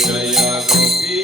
Jaya Gopi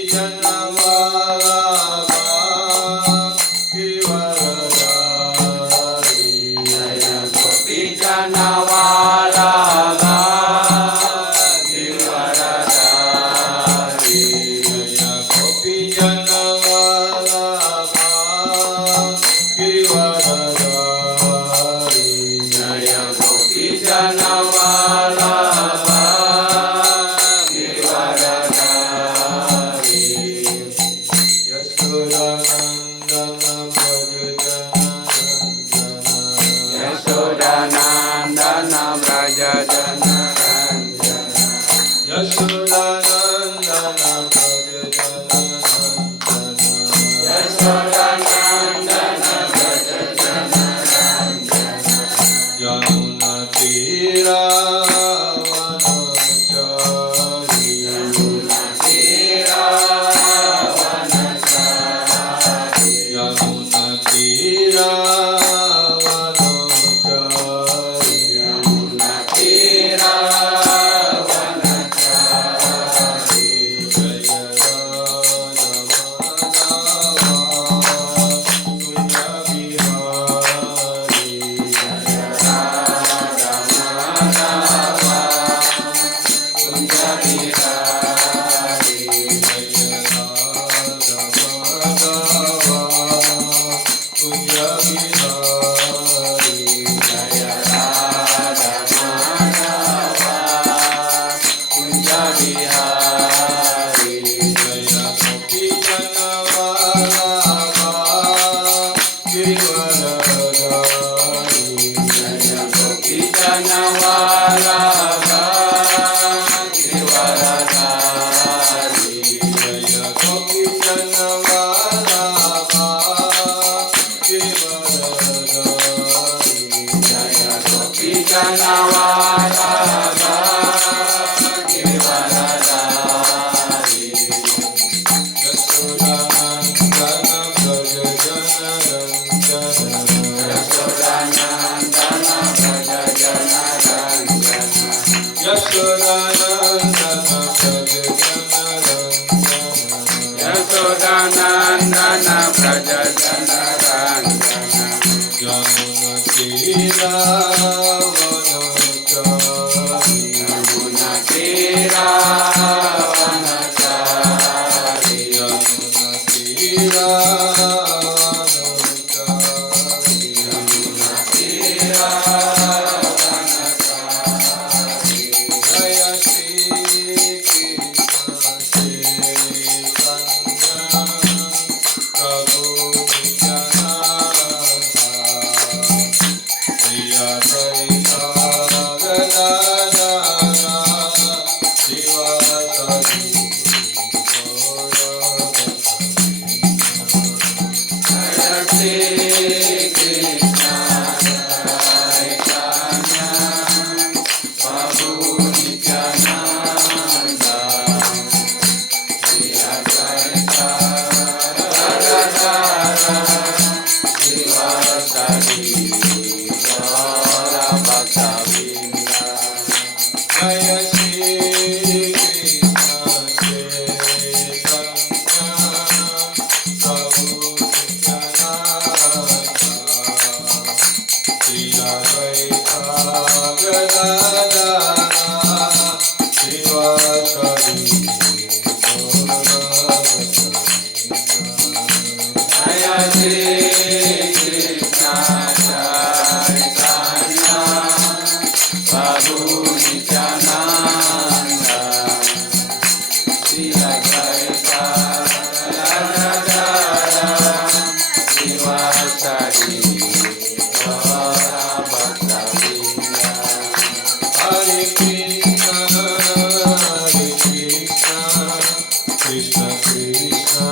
Krishna Krishna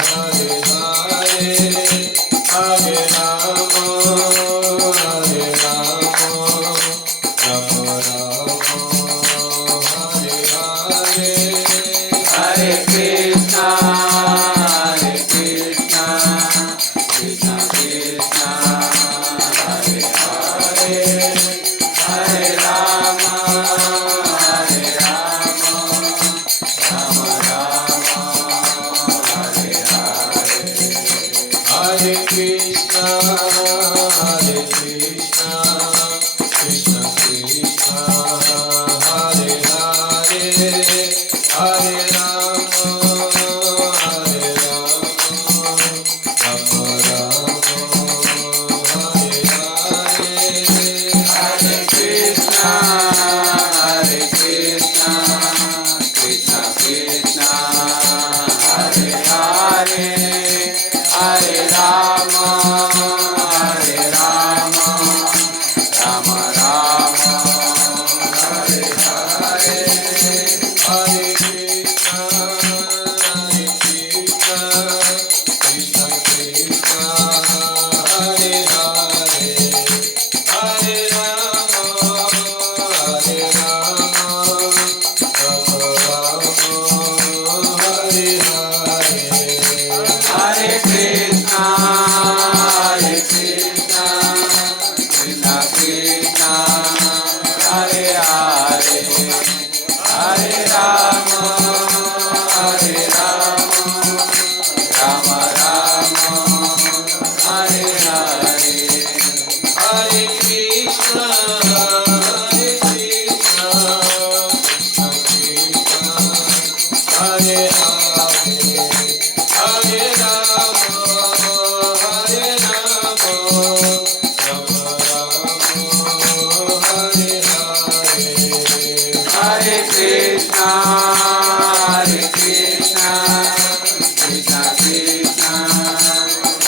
Hare Hare Hare Rama Hare Rama Rama Rama Hare Hare Hare Krishna Krishna Krishna Hare Hare Hare Rama Hare Rama Rama Rama Hare Hare Hare Krishna Krishna Krishna Hare Hare Hare Rama Hare Rama Rama Rama Hare Hare Hare Krishna Krishna Krishna Hare Hare Hare Rama Hare Rama Rama Rama Hare Hare Hare Krishna Krishna Krishna Hare Hare Hare Rama Hare Rama Rama Rama Hare Hare Hare Krishna Krishna Krishna Hare Hare Hare Rama Hare Rama Rama Rama Hare Hare Hare Krishna Krishna Hare Hare Hare Rama Hare Rama Rama Rama Hare Hare Hare Krishna Krishna Krishna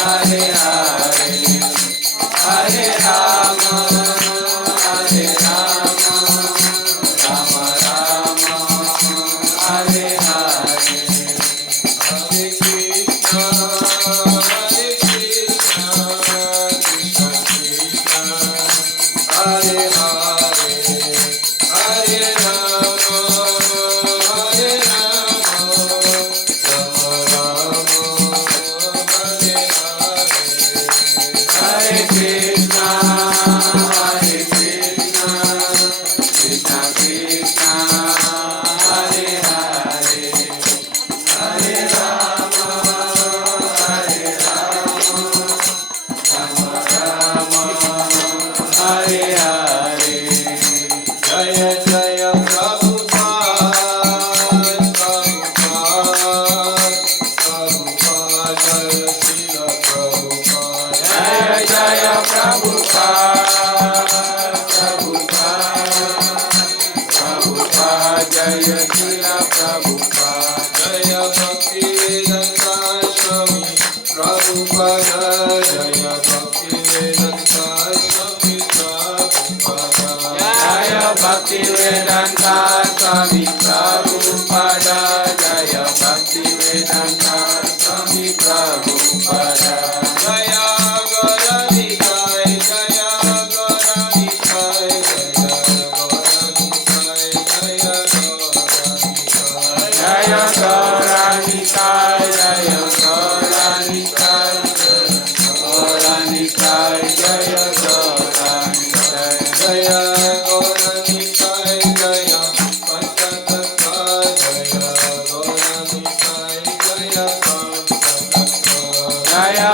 Hare Hare Hare Rama Hare Rama Rama Rama Hare Hare Hare Krishna Krishna Krishna Hare Hare Hare Rama Hare Rama Rama Rama Hare Hare Hare Krishna Krishna Krishna Hare Hare Hare Rama Hare Rama Rama Rama Hare Hare Jaya Jaya Prabhupada Prabhupada Prabhupada Jaya Srila Prabhupada Jaya Jaya Prabhupada Prabhupada Jaya Srila Prabhupada Jaya Bhaktivedanta Swami Prabhupada Jaya Bhaktivedanta Swami Prabhupada Jaya Bhaktivedanta Swami Prabhupada Jaya Bhaktivedanta Swami Prabhupada Jaya Gaura Nitai Jaya Gaura Nitai Jaya Gaura Nitai Jaya Gaura Nitai Jaya Gauranikai Gauranikai Jaya Gauranikai Jaya Gaura Nitai Jaya Panchatattva Jaya Gaura Nitai Jaya Panchatattva Jaya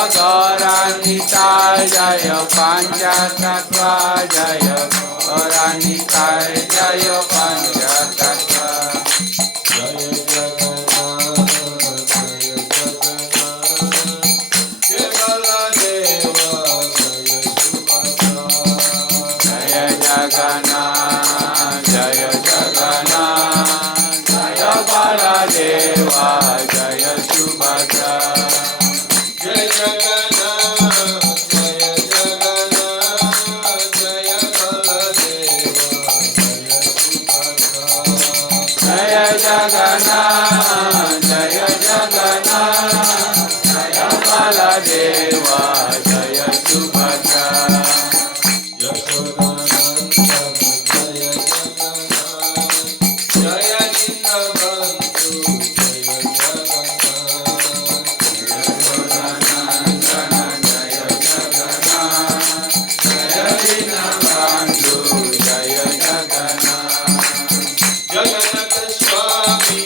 Gauranikai Jaya Panchatattva Jaya Gauranikai Jaya Panchatattva Jaya Jagannath Jaya Jagannath Jai Baladeva Jaya Subhadra Jaya Jagannath Jaya Jagannath Jaya Baladeva Jaya Subhadra Jai Jagannath Jaya Jagannath Jaya Baladeva Jaya Subhadra Jaya Jagannath Jaya Jagannath, Jaya Baladeva, Jaya Subhadra. Jaya Dinabandhu, Jaya Jagannath. Jagannath Swami,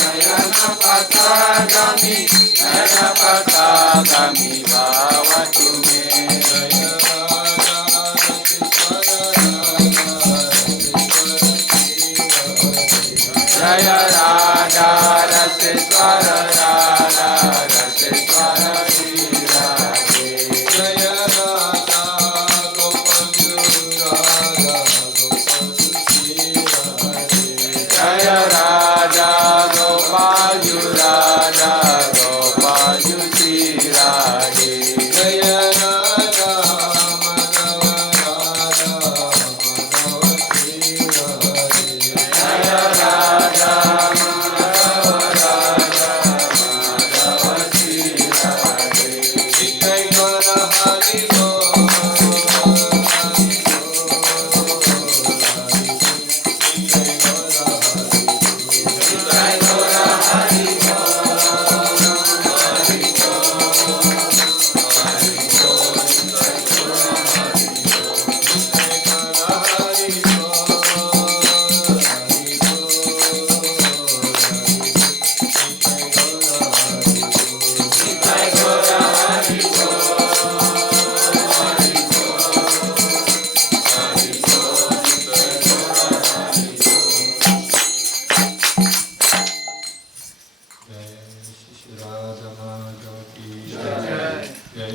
Nayanapatagami, Nayanapatagami, Bhavatume. Jaya Radha Raseswara Radha Raseswara Radhe. Jaya Radha Gopal Radha Jaya Radha Gopal Radha Gopal Radhe. Jaya Radha Madhava Radha Madhavati Radhe. Jaya Radha Madhava Radha Madhavati Radhe. Jai Gora Hari Bol, Hari Jai Gora Hari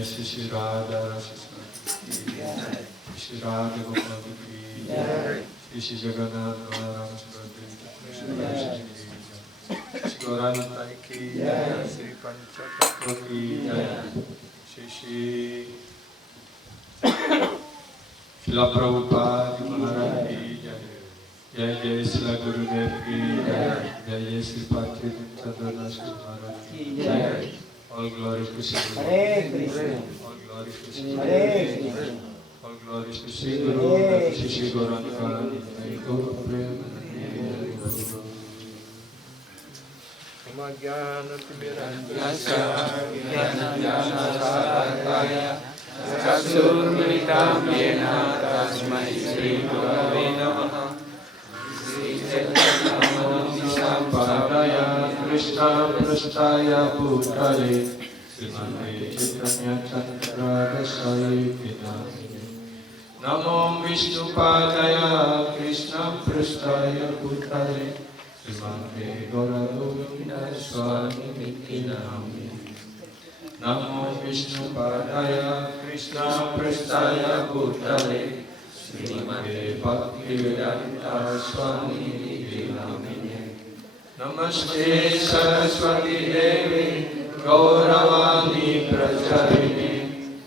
Shri Radha Gopal ki Jai, Shri Jagannath Maharaj Shri Gauranga ki Jai, Shri Panchatattva ki Jai, Shri Srila Prabhupada Maharaj ki Jai, Jai Jai Srila Gurudev ki Jai, Jai Jai Sri Patri Chandra Maharaj ki Jai. All glory to Sri Guru. Hare Krishna. All glory to Sri Hare Guru. Krishna. All glory to Sri Guru. Shri Gauranga Hare Gaur Prem. Chakshurmilitam yena tasmai Shri Gurave Namaha. Sampadaya Krishna Prasthaya Bhutale Srimate Chaitanya Chandra Dasai Vinamine. Namo Vishnupadaya Krishna Prasthaya Bhutale Srimate Gauragovinda Swami Niti Namine. Namo Vishnupadaya Krishna Prasthaya Bhutale Srimate Bhaktivedanta Swami Niti Namine. Namaste Saraswati Devi Gauravani Pracharini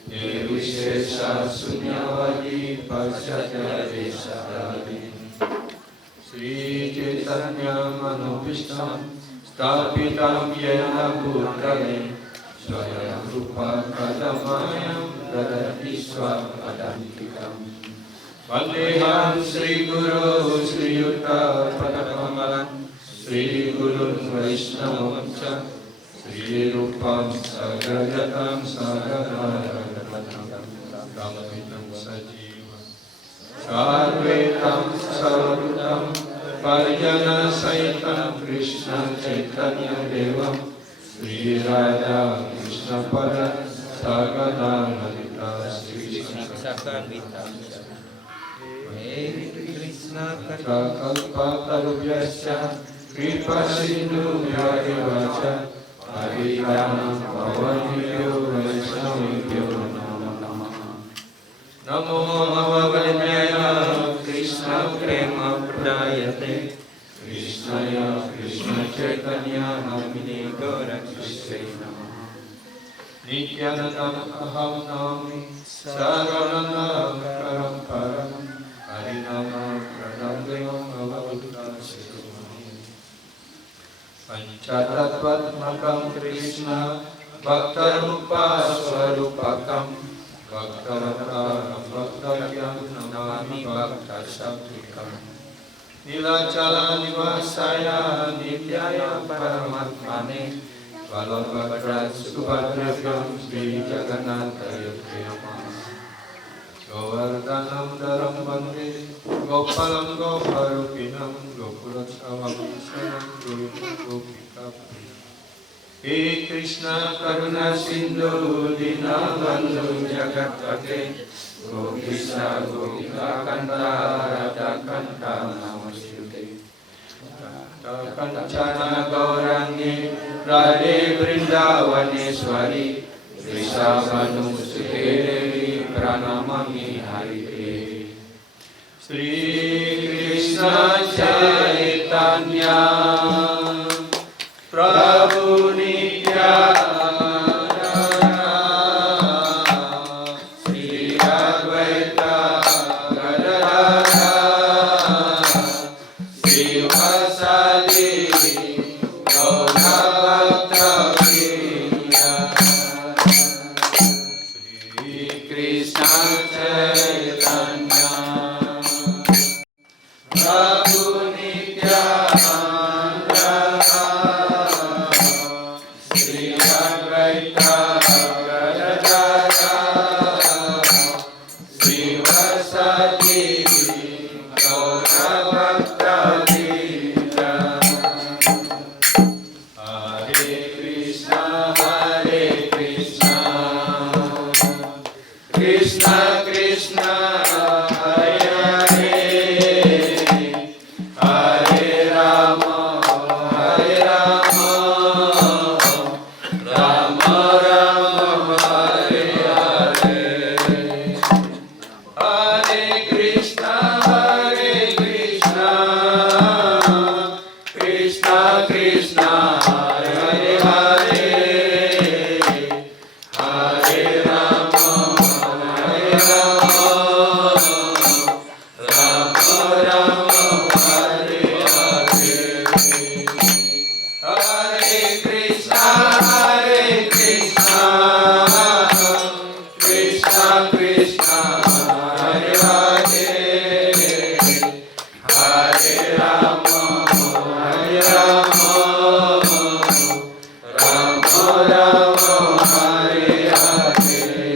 Nirvishesha Sunyavadi Paschatya Vesadavini. Sri Chaitanya Manobhishtam Stapitam Yena Bhutale Swayam Rupa Kadamayam Dadati Swapadantikam. Vandeham Sri Guru Sri Yuta Padakamalam Sri Guru Vaishnavam Cha Sri Rupam Sagrajatam Sagadharatam Ramavitam Sajivam Sarvetam Sarutam Parjana Saitam Krishna Chaitanya Devam Sri Radha Krishna Pada Sagada Lalita Sri Krishna Kalpatarubhyascha Kripa Sindhu Vyadivacha Aditana Bhavanibhyo Vaishnavibhyo Namo Namaha. Namo Bhagavate Krishna Prema Pradayate Krishnaya Krishna Chaitanya Namine Gaura Krishna Namaha. Nityanandam aham nami saranam paramparam harinama pranamyam avaduttasumani Panchatattvatmakam Krishna Bhaktarupa Swarupakam Bhaktarataram Bhaktaryam Namami Bhaktasabdikam Nilachala Nivasaya Nityaya Paramatmane Balabhadra Subhadravyam Sri Jagannataya Priyamah Govardhanam Dharam Bande Gopalam Goparupinam Gokulatsavam Saram Gurupam Gopikam He Krishna Karuna Sindhu Dinabandhu Jagatpate Gopisa Gopika Kanta Radha Kanta Namasyute Kanchana Gaurangi Radhe Vrindavaneshwari Vrishabhanu Sute Devi Pranamami Harite Sri Krishna Chaitanya Prabhu Nityananda Sri Advaita Gadadhara Sri Vasadi Gaura Bhakta Vrinda Sri Krishna Chaitanya Prabhu Nityananda Sri Advaita Gadadhara Sri Vasadi Gaura Bhakta Vrinda Hare Krishna Krishna Krishna Hare Hare Hare Rama Rama Rama Hare Hare Hare Krishna Krishna Krishna Hare Hare Hare Rama Rama Rama Hare Hare Hare Krishna Krishna Krishna Hare Hare Hare Rama Rama Rama Hare Hare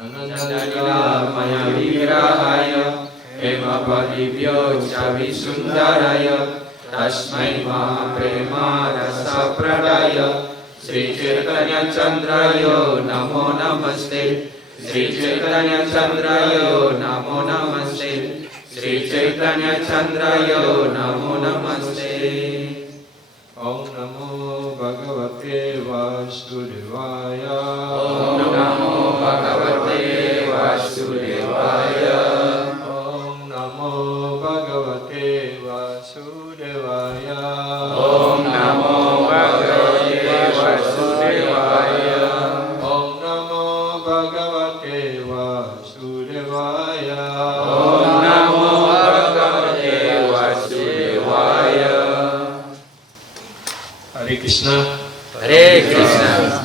Anandalila Maya Vigrahaya Ema Padibhyo Chavisundaraya Tasmai Mahaprema Rasa Pradaya Sri Chaitanya Chandrayo Namo Namaste Sri Chaitanya Chandrayo Namo Namaste Sri Chaitanya Chandrayo Namo Namaste Om Namo Bhagavate Vasudevaya Om Namo Bhagavate Vasudevaya Om Namo Bhagavate Vasudevaya Om Namo Bhagavate Vasudevaya Om Namo Bhagavate Vasudevaya Om Namo Bhagavate Vasudevaya Hare Krishna. Hare Krishna.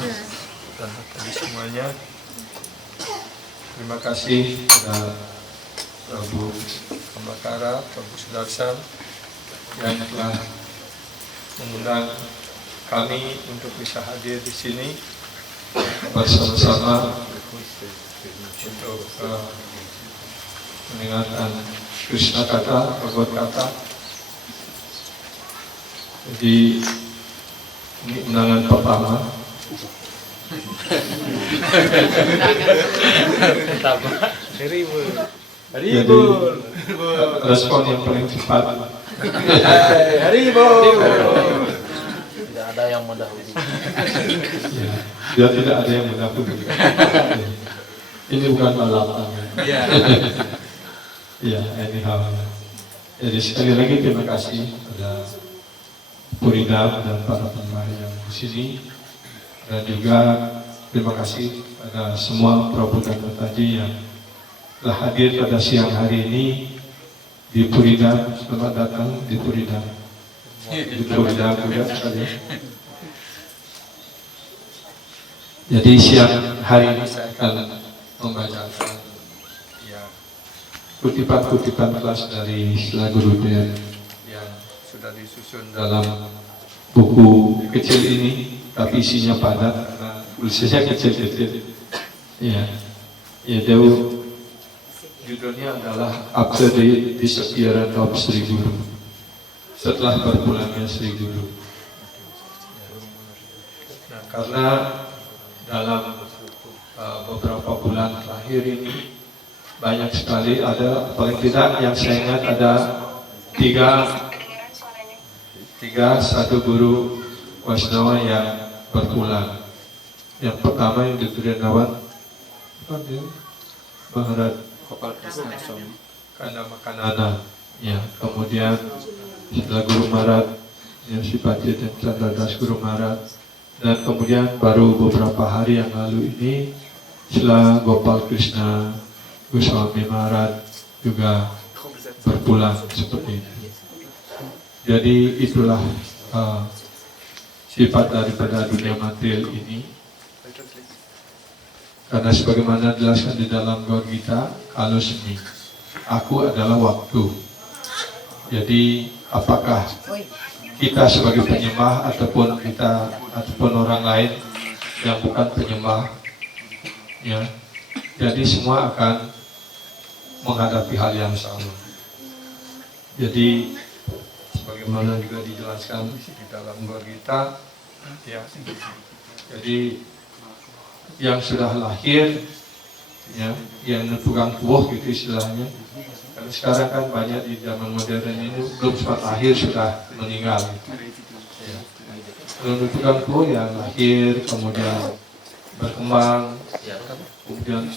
Tadi semuanya. Terima kasih kepada Prabu Ambakara, Prabu Sudarshan yang telah mengundang kami untuk bisa hadir di sini bersama-sama untuk mendengarkan Krishna kata, Bhagavad kata. Jadi ini undangan pertama. Jadi respon yang paling cepat. Tidak ada yang mendahului. Ya, tidak ada yang mendahului. Ini bukan balapan. Ya, anyhow. Jadi sekali lagi terima kasih pada Puridam dan para pendengar yang di sini. Dan juga terima kasih pada semua Prabu dan Tadi yang telah hadir pada siang hari ini di Puridam. Selamat datang di Puridam. Di Puridam juga sekalian. Jadi siang hari ini saya akan membacakan kutipan-kutipan kelas dari Sila Gurudev yang sudah disusun dalam buku kecil ini, tapi isinya padat karena tulisannya kecil-kecil. Ya, judulnya adalah After the Disappearance of Sri Guru. Setelah berpulangnya Sri Guru. Nah, karena dalam beberapa bulan terakhir ini banyak sekali, ada paling tidak yang saya ingat ada satu guru Waisnawa yang berpulang. Yang pertama yang di Trinawan Maharaj Kanda Makanana, ya. Kemudian setelah Guru Maharaj yang Sipati dan Chandradas Guru Maharaj, dan kemudian baru beberapa hari yang lalu ini setelah Gopal Krishna Goswami Maharaj juga berpulang seperti itu. Jadi itulah sifat daripada dunia material ini. Karena sebagaimana dijelaskan di dalam Gaur Gita, kalau seni, aku adalah waktu. Jadi apakah kita sebagai penyembah ataupun orang lain yang bukan penyembah, ya, jadi semua akan menghadapi hal yang sama. Jadi sebagaimana juga dijelaskan di dalam Gaur Gita, ya, jadi yang sudah lahir, ya, yang tukang tubuh gitu istilahnya. Karena sekarang kan banyak di zaman modern ini belum sempat lahir sudah meninggal. Ya. Kalau tukang tubuh yang lahir kemudian berkembang, kemudian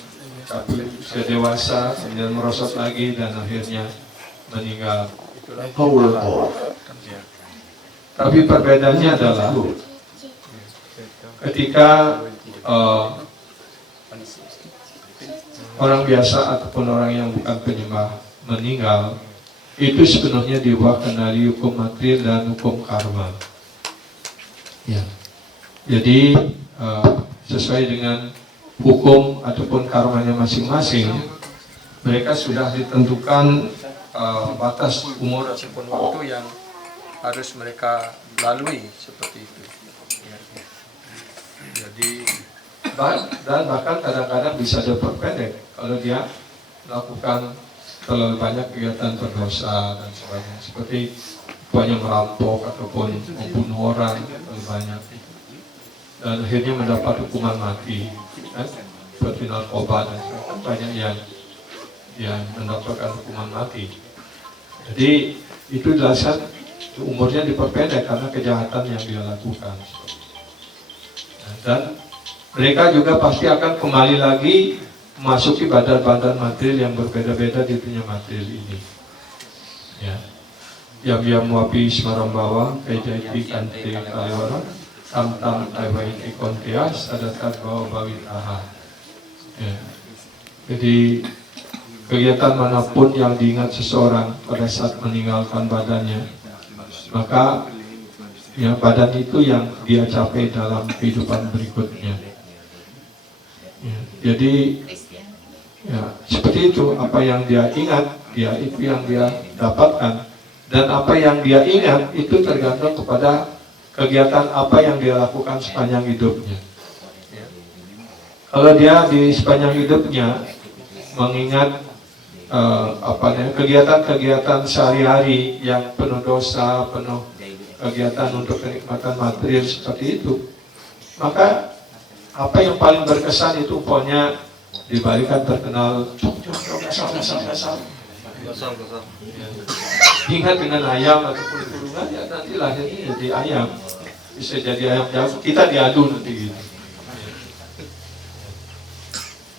usia dewasa, kemudian merosot lagi dan akhirnya meninggal. Ya. Tapi perbedaannya adalah ketika orang biasa ataupun orang yang bukan penyembah meninggal, itu sepenuhnya di bawah kendali hukum material dan hukum karma. Ya. Jadi sesuai dengan hukum ataupun karmanya masing-masing, mereka sudah ditentukan batas umur ataupun waktu yang harus mereka lalui seperti itu. Jadi dan bahkan kadang-kadang bisa diperpendek kalau dia melakukan terlalu banyak kegiatan berdosa dan sebagainya, seperti banyak merampok ataupun membunuh orang terlalu banyak, dan akhirnya mendapat hukuman mati, seperti narkoba dan sebagainya, banyak yang mendapatkan hukuman mati. Jadi itu jelaskan umurnya diperpendek karena kejahatan yang dia lakukan. Dan mereka juga pasti akan kembali lagi memasuki badan-badan material yang berbeda-beda di dunia material ini. Ya. Yang muapi Smarambawa, Kajaiti Kante Kalewara, Tam-tam Aiwaiti Kontias, Adatat Bawa Bawitaha. Ya. Jadi kegiatan manapun yang diingat seseorang pada saat meninggalkan badannya, maka ya badan itu yang dia capai dalam kehidupan berikutnya. Ya, jadi ya seperti itu, apa yang dia ingat, dia itu yang dia dapatkan, dan apa yang dia ingat itu tergantung kepada kegiatan apa yang dia lakukan sepanjang hidupnya. Ya. Kalau dia di sepanjang hidupnya mengingat kegiatan-kegiatan sehari-hari yang penuh dosa, penuh kegiatan untuk kenikmatan material seperti itu, maka apa yang paling berkesan itu umpamanya di Bali kan terkenal gasal. Ingat dengan ayam ataupun kurungan, ya nanti lahirnya jadi ayam, bisa jadi ayam jago, kita diadu nanti gitu.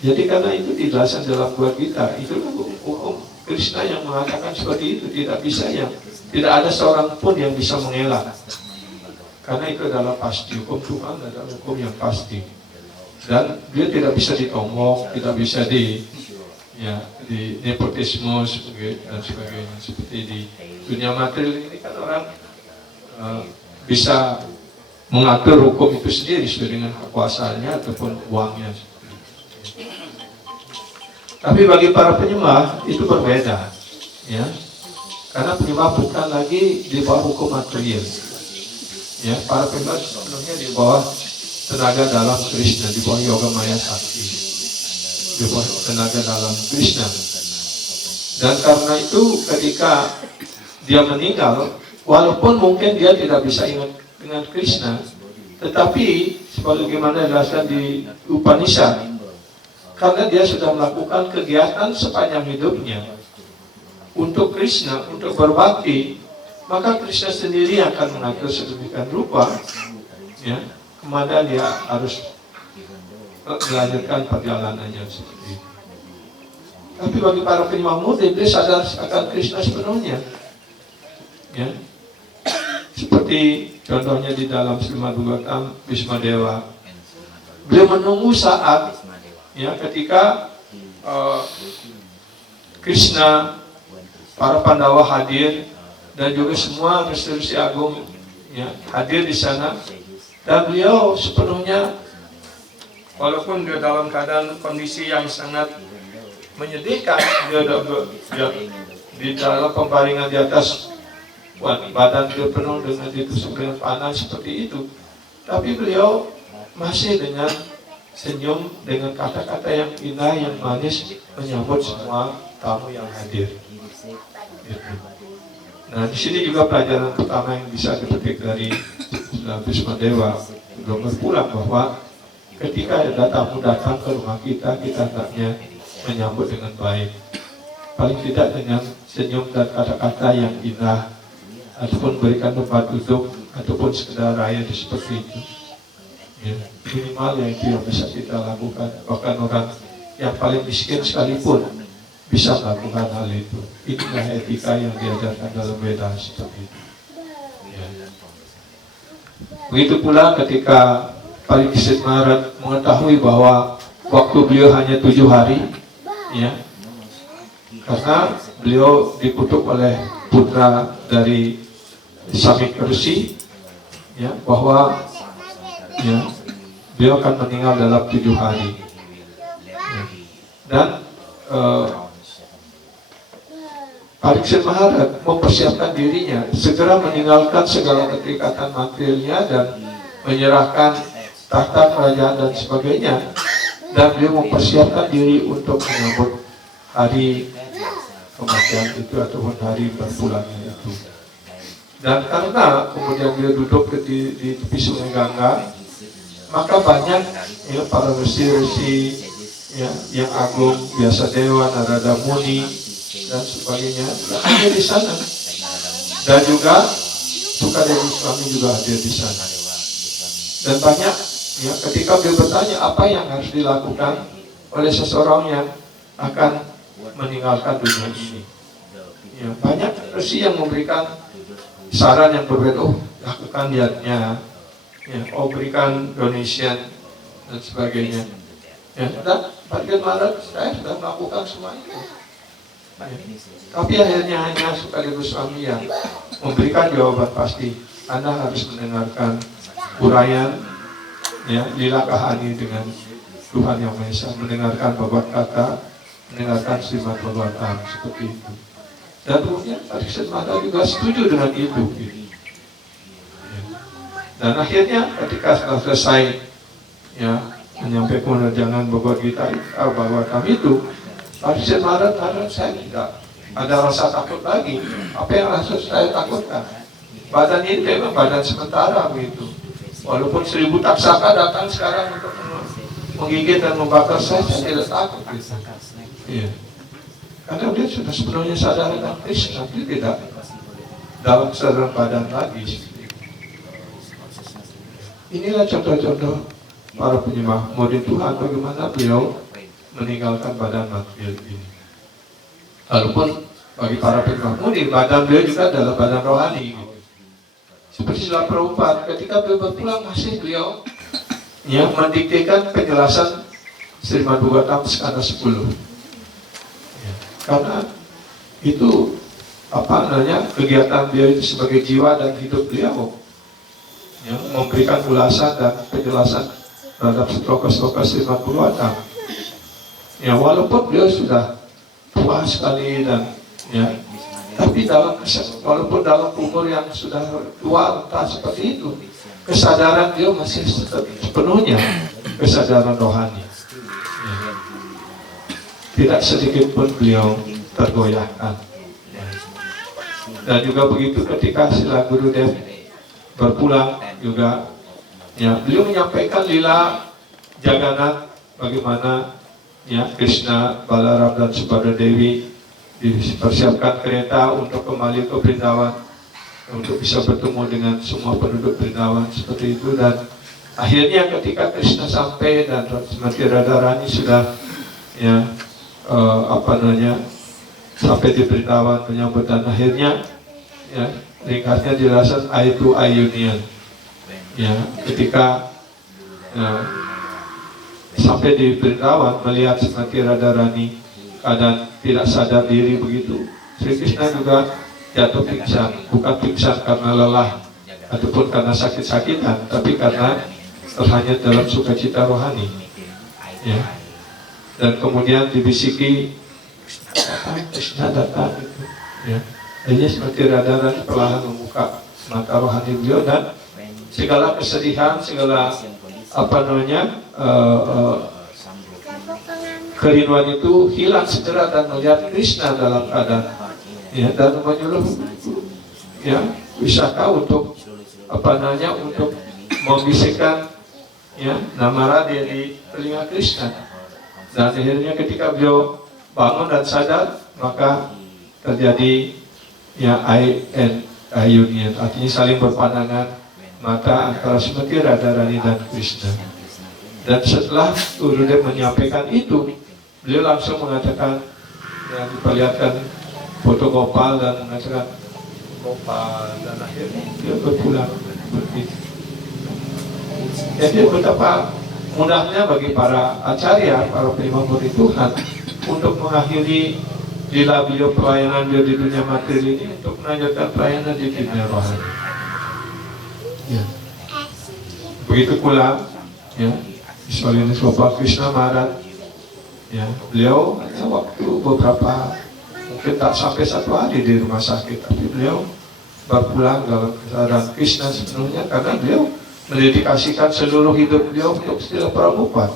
Jadi karena itu dijelaskan dalam Gaur Gita, itu hukum Krishna yang mengatakan seperti itu, tidak ada seorang pun yang bisa mengelak. Karena itu adalah pasti, hukum Tuhan adalah hukum yang pasti. Dan dia tidak bisa ditombok, tidak bisa di nepotisme dan sebagainya. Seperti di dunia material ini kan orang bisa mengatur hukum itu sendiri sesuai dengan kekuasaannya ataupun uangnya. Tapi bagi para penyembah itu berbeda, ya. Karena penyembah bukan lagi di bawah hukum material. Ya, para penyembah sepenuhnya di bawah tenaga dalam Krishna, di bawah Yoga Maya Sakti, di bawah tenaga dalam Krishna. Dan karena itu ketika dia meninggal, walaupun mungkin dia tidak bisa ingat dengan Krishna, tetapi sebagaimana dijelaskan di Upanishad, karena dia sudah melakukan kegiatan sepanjang hidupnya untuk Krishna, untuk berbakti, maka Krishna sendiri akan mengatur sedemikian rupa, ya, kemana dia harus melanjutkan perjalanannya seperti itu. Tapi bagi para penyembah murni, dia sadar akan Krishna sepenuhnya, ya. Seperti contohnya di dalam Srimad Bhagavatam, Bhismadewa, beliau menunggu saat, ya, ketika Krishna, para Pandawa hadir dan juga semua Resi Agung, ya, hadir di sana, dan beliau sepenuhnya, walaupun dia dalam keadaan kondisi yang sangat menyedihkan, dia di dalam pembaringan di atas badan dia penuh dengan ditusuk dengan panah seperti itu, tapi beliau masih dengan senyum, dengan kata-kata yang indah, yang manis menyambut semua tamu yang hadir. Nah, di sini juga pelajaran pertama yang bisa dipetik dari Bhismadewa belum berpulang, bahwa ketika ada tamu datang ke rumah kita, kita hendaknya menyambut dengan baik, paling tidak dengan senyum dan kata-kata yang indah, ataupun berikan tempat duduk, ataupun sekedar raya seperti itu. Ya, minimal yang itu yang bisa kita lakukan. Bahkan orang yang paling miskin sekalipun bisa melakukan hal itu. Inilah etika yang diajarkan dalam Veda seperti itu. Ya. Begitu pula ketika Pariksit Maharaj mengetahui bahwa waktu beliau hanya 7 hari, ya, karena beliau dikutuk oleh putra dari Samik Rishi, ya, bahwa, ya, beliau akan meninggal dalam 7 hari, ya. Dan Pariksit Maharaj mempersiapkan dirinya segera meninggalkan segala keterikatan materialnya dan menyerahkan tahta kerajaan dan sebagainya, dan beliau mempersiapkan diri untuk menyambut hari kematian itu ataupun hari berpulangnya itu. Dan karena kemudian dia duduk di tepi sungai Gangga, maka banyak, ya, para resi-resi, ya, yang agung, biasa dewa, Narada Muni dan sebagainya hadir di sana. Dan juga Sukadewa Swami juga hadir di sana. Dan banyak, ya, ketika beliau bertanya apa yang harus dilakukan oleh seseorang yang akan meninggalkan dunia ini, ya, banyak resi yang memberikan saran yang berbeda. Oh, lakukan niatnya, ya, oh, berikan donation dan sebagainya, ya. Dan Pariksit Maharaj, saya sudah melakukan semua itu, ya. Tapi akhirnya hanya Sukadewa Swami yang memberikan jawaban pasti. Anda harus mendengarkan uraian, ya, lila kahani dengan Tuhan Yang Maha Esa, mendengarkan Bhagavad Kata, mendengarkan Srimad Bhagavatam, seperti itu. Dan kemudian Pariksit Maharaj juga setuju dengan itu, gitu. Ya. Dan akhirnya ketika setelah selesai, ya, menyampaikan penerjangan Bhagavad Gita, Bhagavatam itu, Pariksit Maharaj, saya tidak ada rasa takut lagi. Apa yang rasa saya takutkan? Badan ini memang badan sementara, begitu. Walaupun 1000 taksaka datang sekarang untuk menggigit dan membakar saya tidak takut, gitu. Iya. Karena dia sudah sepenuhnya sadar tentang Krishna, dia tidak dalam kesadaran badan lagi. Inilah contoh-contoh para penyembah murni Tuhan, bagaimana beliau meninggalkan badan material ini. Walaupun bagi para penyembah murni, badan beliau juga adalah badan rohani, gitu. seperti Srila Prabhupada ketika beliau berpulang masih beliau yang mendiktekan penjelasan Srimad Bhagavatam skala 10. Ya, karena itu kegiatan beliau itu sebagai jiwa dan hidup beliau, ya, memberikan ulasan dan penjelasan terhadap sloka-sloka Srimad Bhagavatam. Ya, walaupun beliau sudah tua sekali dan ya, tapi walaupun dalam umur yang sudah tua entah seperti itu, kesadaran beliau masih sepenuhnya kesadaran rohani. Ya. Tidak sedikit pun beliau tergoyahkan. Ya. Dan juga begitu ketika Srila Gurudev berpulang juga, ya, beliau menyampaikan lila Jagannath, bagaimana ya Krishna, Balaram dan Subhadra Dewi dipersiapkan kereta untuk kembali ke Vrindavan, untuk bisa bertemu dengan semua penduduk Vrindavan seperti itu. Dan akhirnya ketika Krishna sampai dan Srimati Radharani sudah ya sampai di Vrindavan menyambut, dan akhirnya ya ringkasnya dijelasan eye to eye union. Ya, ketika sampai di Vrindavan melihat Srimati Radharani keadaan tidak sadar diri begitu, Sri Krishna juga jatuh pingsan, bukan pingsan karena lelah ataupun karena sakit-sakitan, tapi karena terhanyut dalam sukacita rohani. Ya. Dan kemudian dibisiki, Krishna datang gitu. Ya. Akhirnya Srimati Radharani perlahan membuka mata rohani beliau, dan segala kesedihan, segala kerinduan itu hilang segera, dan melihat Krishna dalam keadaan ya, dan menyuruh ya Wisaka untuk untuk membisikkan ya nama Radha di telinga Krishna. Dan akhirnya ketika beliau bangun dan sadar, maka terjadi ya eye and eye union, artinya saling berpandangan mata antara Srimati Radharani dan Krishna. Dan setelah Gurudev menyampaikan itu, beliau langsung mengatakan, ya, diperlihatkan foto Gopal dan mengatakan Gopal, dan akhirnya dia berpulang begitu. Jadi betapa mudahnya bagi para acarya, para penerima murid Tuhan untuk mengakhiri lila beliau, pelayanan beliau di dunia materi ini, untuk melanjutkan pelayanan di dunia rohani. Ya. Begitu pula ya Vishwalini Gopal Krishna Maharaj, ya, beliau hanya waktu beberapa, mungkin tak sampai 1 hari di rumah sakit, tapi beliau berpulang dalam kesadaran Krishna sepenuhnya, karena beliau mendedikasikan seluruh hidup beliau untuk Srila Prabhupada.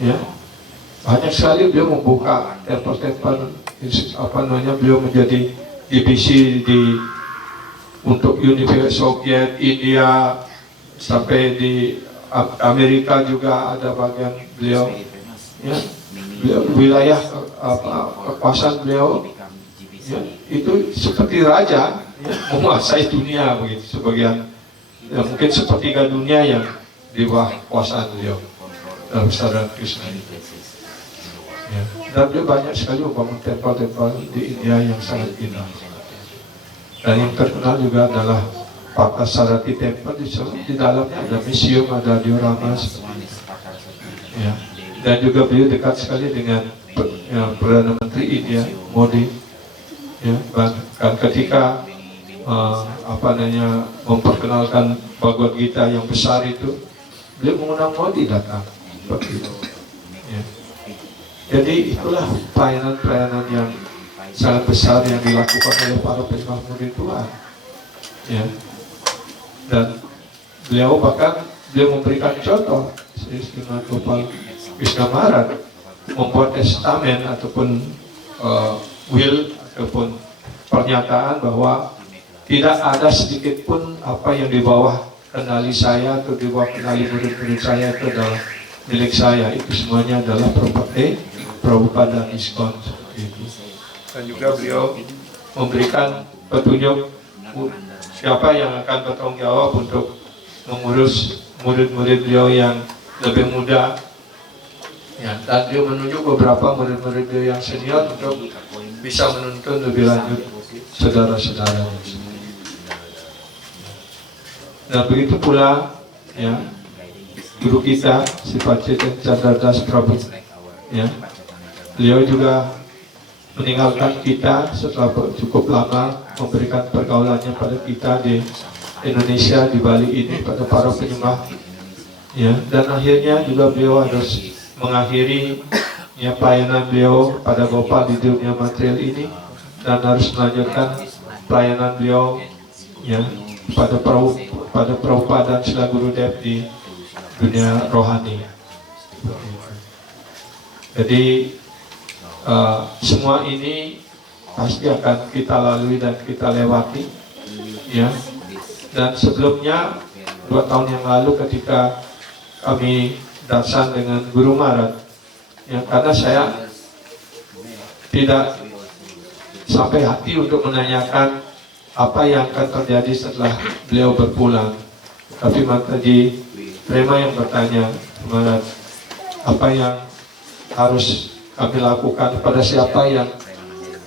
Ya, banyak sekali beliau membuka tempel-tempel, beliau menjadi divisi untuk Uni Soviet, India, sampai di Amerika juga ada bagian beliau. Ya, wilayah kekuasaan beliau ya, itu seperti raja ya, menguasai dunia begitu, sebagian ya, mungkin sepertiga dunia yang di bawah kekuasaan beliau dalam kesadaran Krishna. Ya, dan beliau banyak sekali membangun tempel-tempel di India yang sangat indah. Dan yang terkenal juga adalah Parthasarati Temple, di dalamnya ada museum, ada diorama. Ya. Dan juga beliau dekat sekali dengan ya, Perdana Menteri India, Modi. Ya, bahkan ketika memperkenalkan Bhagavad Gita yang besar itu, beliau mengundang Modi datang seperti itu. Ya. Jadi itulah pelayanan-pelayanan yang sangat besar yang dilakukan oleh para penerima murid Tuhan. Ya. Dan beliau memberikan contoh, Srimad Gopal Krishna Maharaj membuat testamen ataupun will ataupun pernyataan bahwa tidak ada sedikit pun apa yang di bawah kendali saya atau di bawah kendali murid-murid saya itu adalah milik saya, itu semuanya adalah properti Prabhupada dan ISKCON. Dan juga beliau memberikan petunjuk siapa yang akan bertanggung jawab untuk mengurus murid-murid beliau yang lebih muda. Ya, dan beliau menunjuk beberapa murid-murid beliau yang senior untuk bisa menuntun lebih lanjut saudara-saudara. Dan begitu pula ya guru kita Sifat Chandra Prabhu ya, beliau juga meninggalkan kita setelah cukup lama memberikan pergaulannya pada kita di Indonesia, di Bali ini, pada para penyembah ya. Dan akhirnya juga beliau harus mengakhiri ya pelayanan beliau pada Gopal di dunia material ini dan harus melanjutkan pelayanan beliau ya pada Prabhupada dan Srila Gurudev di dunia rohani. Jadi semua ini pasti akan kita lalui dan kita lewati ya. Dan sebelumnya 2 tahun yang lalu ketika kami datang dengan Guru Maharaj ya, karena saya tidak sampai hati untuk menanyakan apa yang akan terjadi setelah beliau berpulang, tapi Mataji Prema yang bertanya, Maharaj, apa yang harus kami lakukan, pada siapa yang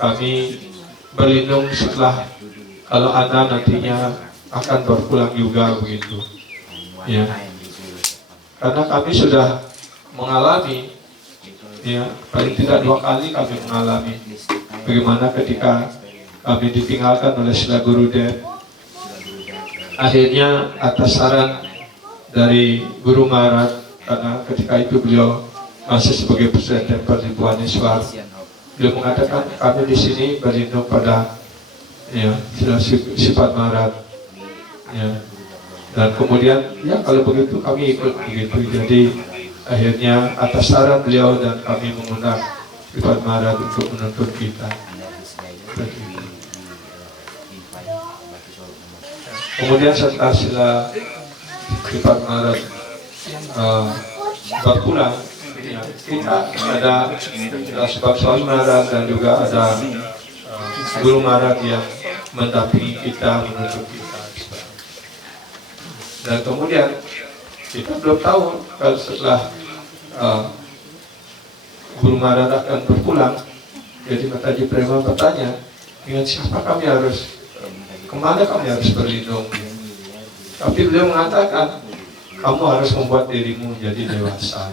kami berlindung setelah kalau Anda nantinya akan berpulang juga begitu ya. Karena kami sudah mengalami ya, paling tidak 2 kali kami mengalami bagaimana ketika kami ditinggalkan oleh Srila Gurudev. Akhirnya atas saran dari Guru Maharaj, karena ketika itu beliau masih sebagai presiden Tempel di Bhubaneswar, beliau mengatakan kami di sini berlindung pada ya Sifat Maharaj ya. Dan kemudian ya kalau begitu kami ikut begitu. Jadi akhirnya atas saran beliau dan kami mengundang Sifat Maharaj untuk menuntut kita. Kemudian setelah Sifat Maharaj berpulang, kita ada sebab Swami Maharaj dan juga ada Guru Maharaj yang mendampingi kita, menuntut kita. Dan kemudian kita belum tahu kalau setelah Guru Maharaj akan berpulang. Jadi Mataji Prema bertanya, dengan siapa kami harus, kemana kami harus berlindung? Tapi beliau mengatakan, kamu harus membuat dirimu menjadi dewasa.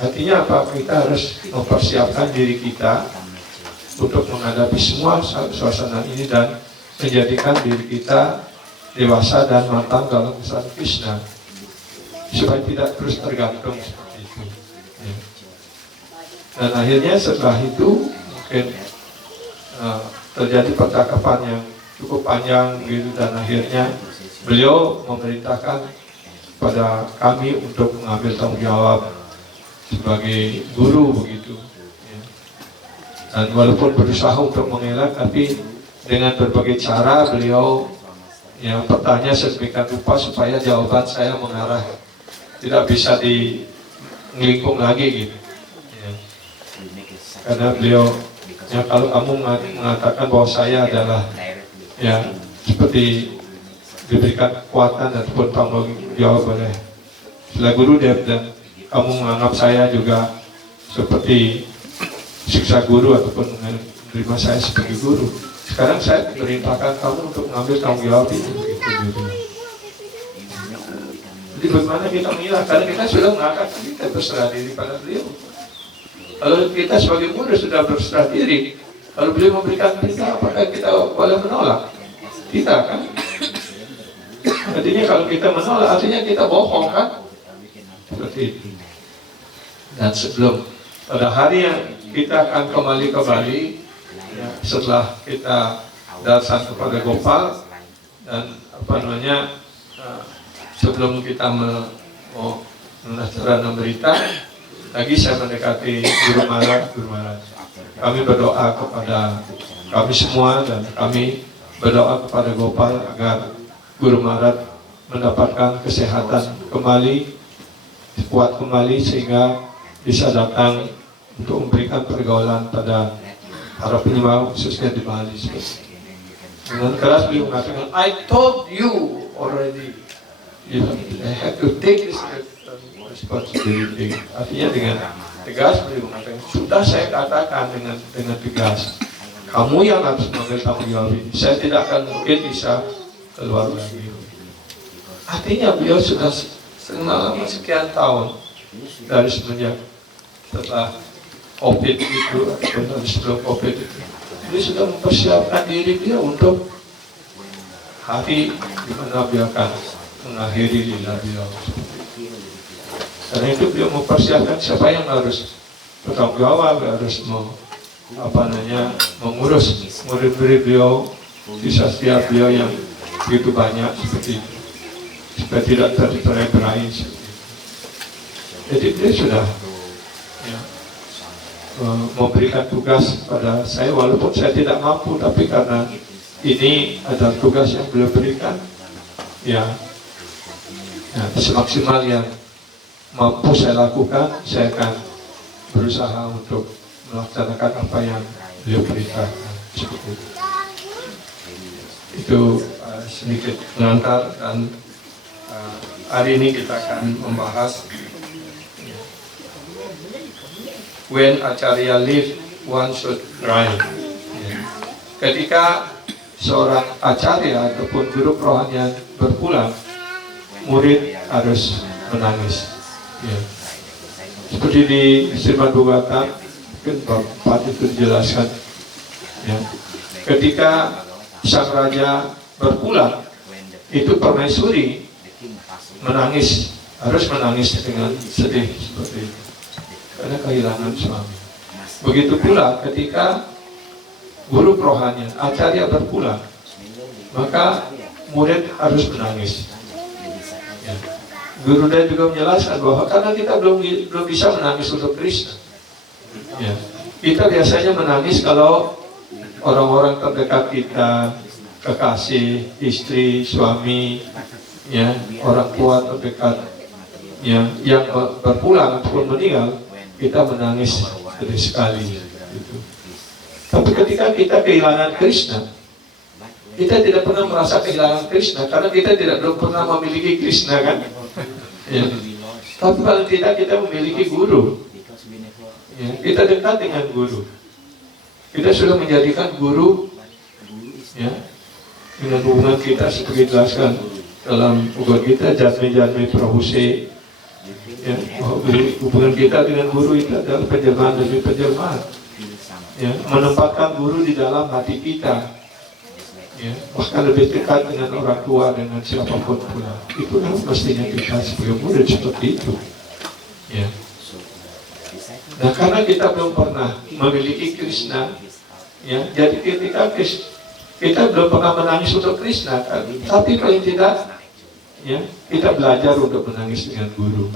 Artinya apa? Kita harus mempersiapkan diri kita untuk menghadapi semua suasana ini dan menjadikan diri kita dewasa dan matang dalam kesan Krishna, supaya tidak terus tergantung seperti itu. Ya. Dan akhirnya setelah itu mungkin terjadi percakapan yang cukup panjang gitu, dan akhirnya beliau memerintahkan pada kami untuk mengambil tanggung jawab sebagai guru begitu ya. Dan walaupun berusaha untuk mengelak, tapi dengan berbagai cara beliau ya bertanya sedemikian rupa supaya jawaban saya mengarah, tidak bisa dilingkup lagi gitu ya. Karena beliau ya, kalau kamu mengatakan bahwa saya adalah ya seperti diberikan kekuatan ataupun tanggung jawab oleh Srila Gurudev, dan kamu menganggap saya juga seperti siksa guru ataupun menerima saya sebagai guru, sekarang saya perintahkan kamu untuk mengambil tanggung jawab itu gitu. Jadi bagaimana kita mengira? Karena kita sudah mengatakan kita berserah diri pada beliau. Kalau kita sebagai murid sudah berserah diri, kalau beliau memberikan perintah, apakah kita boleh menolak? Tidak kan? Artinya kalau kita menolak, artinya kita bohong kan? Seperti itu. Dan sebelum pada hari yang kita akan kembali ke Bali ya, setelah kita datang kepada Gopal, dan sebelum kita mau menasarana berita lagi, saya mendekati Guru Maharaj. Kami berdoa kepada kami semua, dan kami berdoa kepada Gopal agar Guru Maharaj mendapatkan kesehatan kembali, kuat kembali, sehingga bisa datang untuk memberikan pergaulan pada para penyembah khususnya di Bali. Dengan keras beliau mengatakan, I told you already, I have to take this responsibility. Artinya dengan tegas beliau mengatakan, sudah saya katakan dengan tegas, Kamu yang harus mengambil tanggung jawab ini. Saya tidak akan mungkin bisa keluar lagi. Artinya beliau sudah selama sekian tahun dari semenjak setelah COVID itu atau dari sebelum COVID itu, beliau sudah mempersiapkan diri dia untuk hari di mana beliau akan mengakhiri lila beliau. Karena itu beliau mempersiapkan siapa yang harus bertanggung jawab, harus mengurus murid-murid beliau, sisa setiap beliau yang begitu banyak seperti itu, supaya tidak tercerai-berai seperti itu. Jadi beliau sudah memberikan tugas pada saya, walaupun saya tidak mampu, tapi karena ini adalah tugas yang beliau berikan, semaksimal yang mampu saya lakukan, saya akan berusaha untuk melaksanakan apa yang beliau berikan. Seperti itu. Itu sedikit pengantar, dan hari ini kita akan membahas when Acharya leave, one should cry. Ketika seorang acarya ataupun guru rohanian berpulang, murid harus menangis. Seperti di Srimad Bhagavatam, mungkin Bapak itu dijelaskan. Ketika sang raja berpulang, itu permaisuri menangis, harus menangis dengan sedih seperti itu, karena kehilangan suami. Begitu pula ketika guru rohanian, acarya berpulang, maka murid harus menangis. Guru dan juga menjelaskan bahwa karena kita belum bisa menangis untuk Krishna. Kita biasanya menangis kalau orang-orang terdekat kita, kekasih, istri, suami, orang tua terdekat, yang berpulang ataupun meninggal, kita menangis sedih sekali. Tapi ketika kita kehilangan Krishna, kita tidak pernah merasa kehilangan Krishna, karena kita belum pernah memiliki Krishna, kan? Tapi paling tidak kita memiliki guru. Kita dekat dengan guru. Kita sudah menjadikan guru, dengan hubungan kita seperti dijelaskan dalam Bhagavad Gita, Jatme Prabhuse. Hubungan kita dengan guru itu adalah penjelmaan demi penjelmaan. Menempatkan guru di dalam hati kita. Bahkan lebih dekat dengan orang tua, dengan siapapun pula. Itu kan mestinya kita sebagai murid seperti itu. Nah, karena kita belum pernah memiliki Krishna, jadi ketika kita belum pernah menangis untuk Krishna, kan? Tapi paling tidak, kita belajar untuk menangis dengan guru.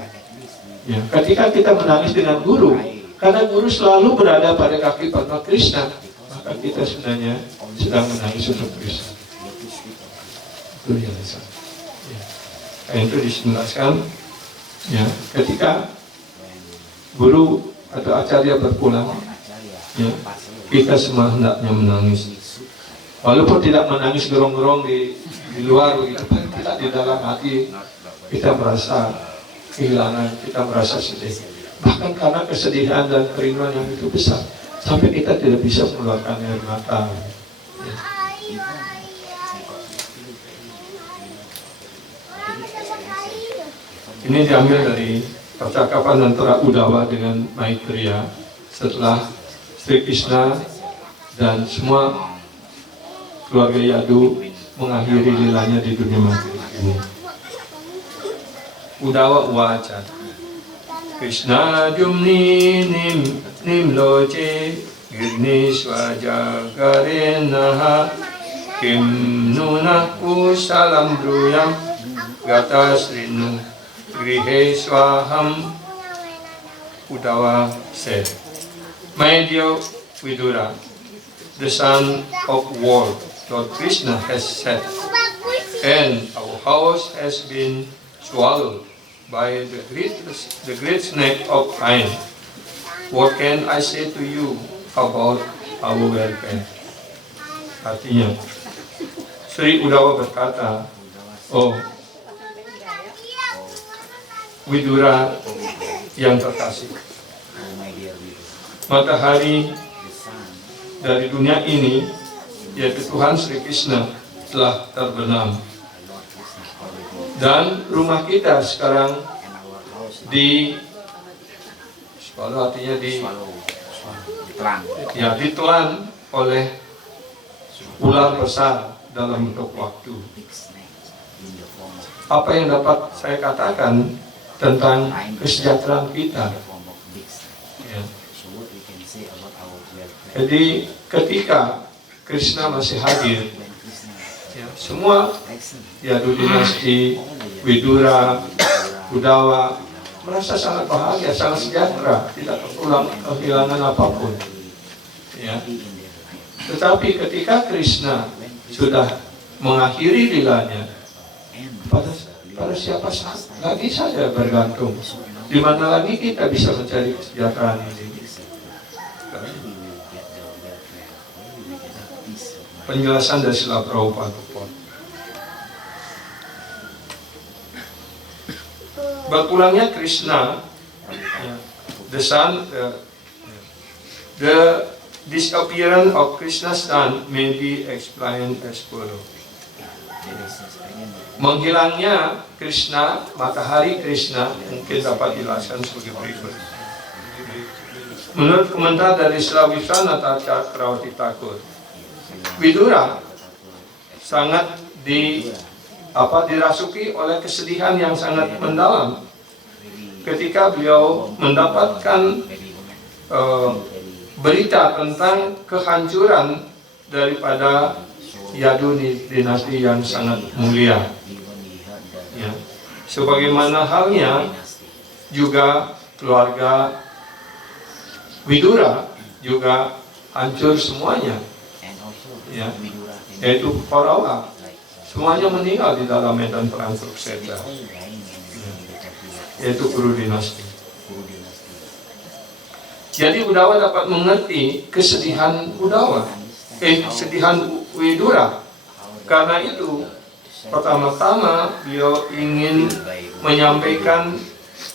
Ketika kita menangis dengan guru, karena guru selalu berada pada kaki Padma Krishna, maka kita sebenarnya sedang menangis untuk Krishna. Itu yang itu dijelaskan. Ketika guru atau acarya berpulang, kita semua hendaknya menangis. Walaupun tidak menangis gerong-gerong di luar begitu, tidak di dalam hati kita merasa kehilangan, kita merasa sedih. Bahkan karena kesedihan dan kerinduan yang itu besar, sampai kita tidak bisa mengeluarkan air mata. Ini diambil dari percakapan antara Uddhava dengan Maitreya setelah Sri Krishna dan semua keluarga Yadu mengakhiri lilanya di dunia mati ini. Uddhava uvaca Krishna jumni nimloche girnishva jagarenaha kim nuna kusalam bruyam gata srinu grihe swaham. Uddhava said, "My dear Vidura, the sun of world, Lord Krishna has set, and our house has been swallowed by the great snake of time. What can I say to you about our welfare?" Artinya, Sri Uddhava berkata, "Oh Vidura yang terkasih, matahari dari dunia ini, yaitu Tuhan Sri Krishna, telah terbenam. Dan rumah kita sekarang ditelan oleh ular besar dalam bentuk waktu. Apa yang dapat saya katakan tentang kesejahteraan kita? Ya. Jadi ketika Krishna masih hadir, ya, semua Yadu dinasti, Widura, Udawa merasa sangat bahagia, sangat sejahtera, tidak kehilangan apapun. Ya. Tetapi ketika Krishna sudah mengakhiri lilanya, pada siapa lagi saja bergantung? Di mana lagi kita bisa mencari kesejahteraan ini? Penjelasan dari Srila Prabhupada. Berpulangnya Krishna, the disappearance of Krishna's son may be explained as follows. Menghilangnya Krishna, matahari Krishna mungkin dapat dijelaskan sebagai berikut. Menurut komentar dari Srila Vishwanatha Cakrawati Thakur, Widura sangat dirasuki oleh kesedihan yang sangat mendalam ketika beliau mendapatkan berita tentang kehancuran daripada Yadu dinasti yang sangat mulia. Ya. Sebagaimana halnya juga keluarga Widura juga hancur semuanya. Ya. Yaitu Kaurawa, semuanya meninggal di dalam medan perang Kurukshetra. Ya. Yaitu Kuru dinasti. Jadi Udawa dapat mengerti kesedihan kesedihan Widura. Karena itu, pertama-tama beliau ingin menyampaikan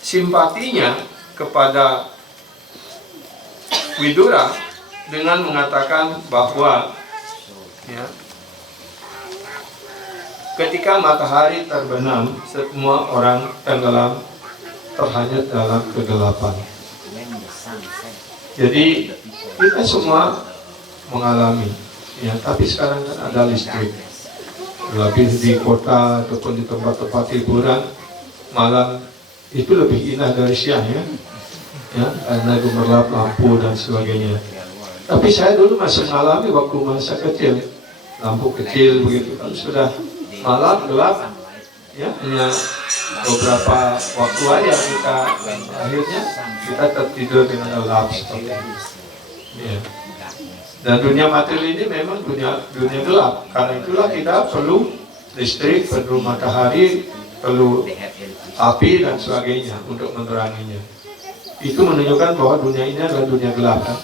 simpatinya kepada Widura dengan mengatakan bahwa ya, ketika matahari terbenam, semua orang tenggelam terhanyut dalam kegelapan. Jadi kita semua mengalami, ya, tapi sekarang kan ada listrik. Lebih di kota ataupun di tempat-tempat hiburan, malam itu lebih indah dari siang, ya, karena gemerlap lampu dan sebagainya. Tapi saya dulu masih mengalami waktu masa kecil, lampu kecil begitu kan sudah malam gelap, ya, hanya beberapa waktu aja kita akhirnya kita tertidur dengan gelap seperti itu. Ya. Dan dunia materi ini memang dunia gelap. Karena itulah kita perlu listrik, perlu matahari, perlu api dan sebagainya untuk meneranginya. Itu menunjukkan bahwa dunia ini adalah dunia gelap, kan?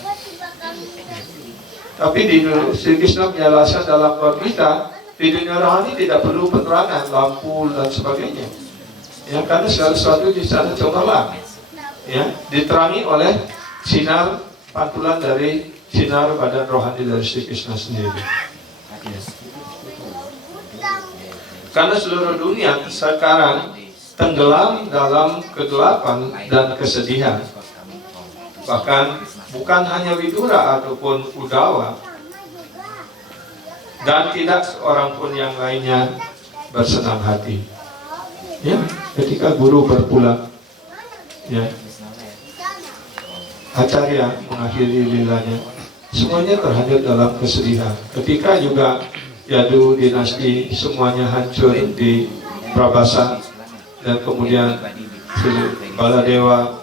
Tapi di Sri Krishna menjelaskan dalam bab kita, di dunia rohani tidak perlu penerangan, lampu dan sebagainya. Ya, karena segala sesuatu di sana cemerlang, ya, diterangi oleh sinar pantulan dari sinar badan rohani dari Sri Krishna sendiri. Karena seluruh dunia sekarang tenggelam dalam kegelapan dan kesedihan. Bahkan bukan hanya Widura ataupun Udawa, dan tidak seorang pun yang lainnya bersenang hati. Ya, ketika guru berpulang, ya, Acarya mengakhiri lilanya, semuanya terhanyut dalam kesedihan. Ketika juga Yadu dinasti semuanya hancur di Prabhasa, dan kemudian Baladewa,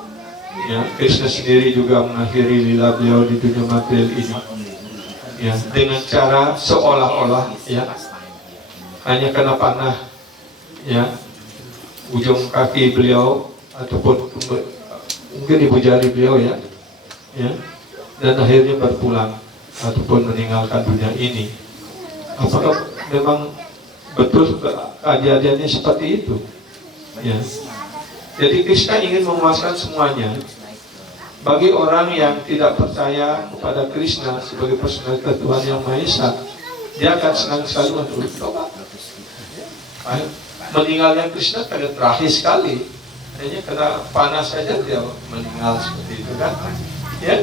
ya, Krishna sendiri juga mengakhiri lila beliau di dunia material ini, ya, dengan cara seolah-olah, ya, hanya kena panah, ya, ujung kaki beliau ataupun mungkin ibu jari beliau, ya, dan akhirnya berpulang ataupun meninggalkan dunia ini. Apakah memang betul kejadiannya seperti itu? Ya. Jadi Krishna ingin memuaskan semuanya, bagi orang yang tidak percaya kepada Krishna sebagai personalitas Tuhan Yang Maha Esa, dia akan senang sekali untuk tobat. Meninggalnya Krishna pada terakhir sekali, hanya kena panas saja dia meninggal seperti itu kan? Ya,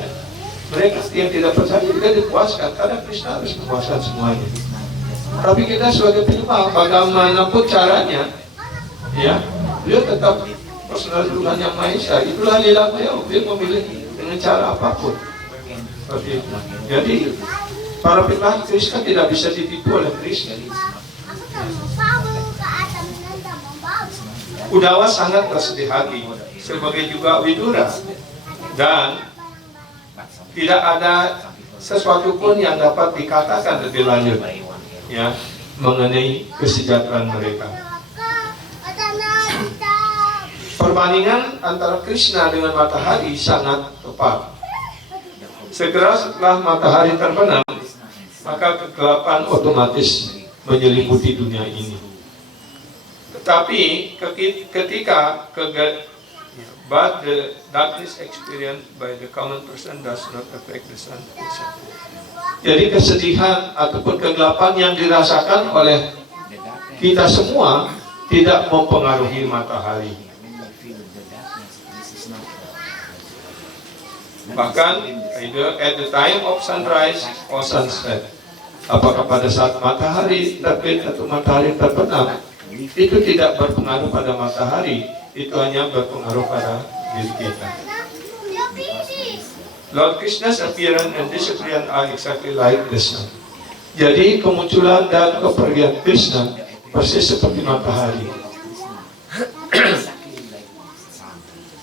mereka yang tidak percaya juga dipuaskan karena Krishna harus memuaskan semuanya. Tapi kita sebagai penyembah, bagaimanapun caranya, ya, beliau tetap personal Tuhan Yang Maha Esa. Itulah lila beliau. Beliau memilih dengan cara apapun. Seperti itu. Jadi para penyembah Krishna tidak bisa ditipu oleh Krishna. Udawa sangat bersedih hati, sebagai juga Widura, dan tidak ada sesuatu pun yang dapat dikatakan lebih lanjut, ya, mengenai kesejahteraan mereka. Perbandingan antara Krishna dengan matahari sangat tepat. Segera setelah matahari terbenam, maka kegelapan otomatis menyelimuti dunia ini. Tetapi ketika but the darkness experienced by the common person does not affect the sun. Jadi kesedihan ataupun kegelapan yang dirasakan oleh kita semua tidak mempengaruhi matahari. Bahkan either at the time of sunrise or sunset, apakah pada saat matahari terbit atau matahari terbenam, itu tidak berpengaruh pada matahari, itu hanya berpengaruh pada diri kita. Lord Krishna's appearance and disappearance are exactly like the sun. Jadi kemunculan dan kepergian Krishna persis seperti matahari.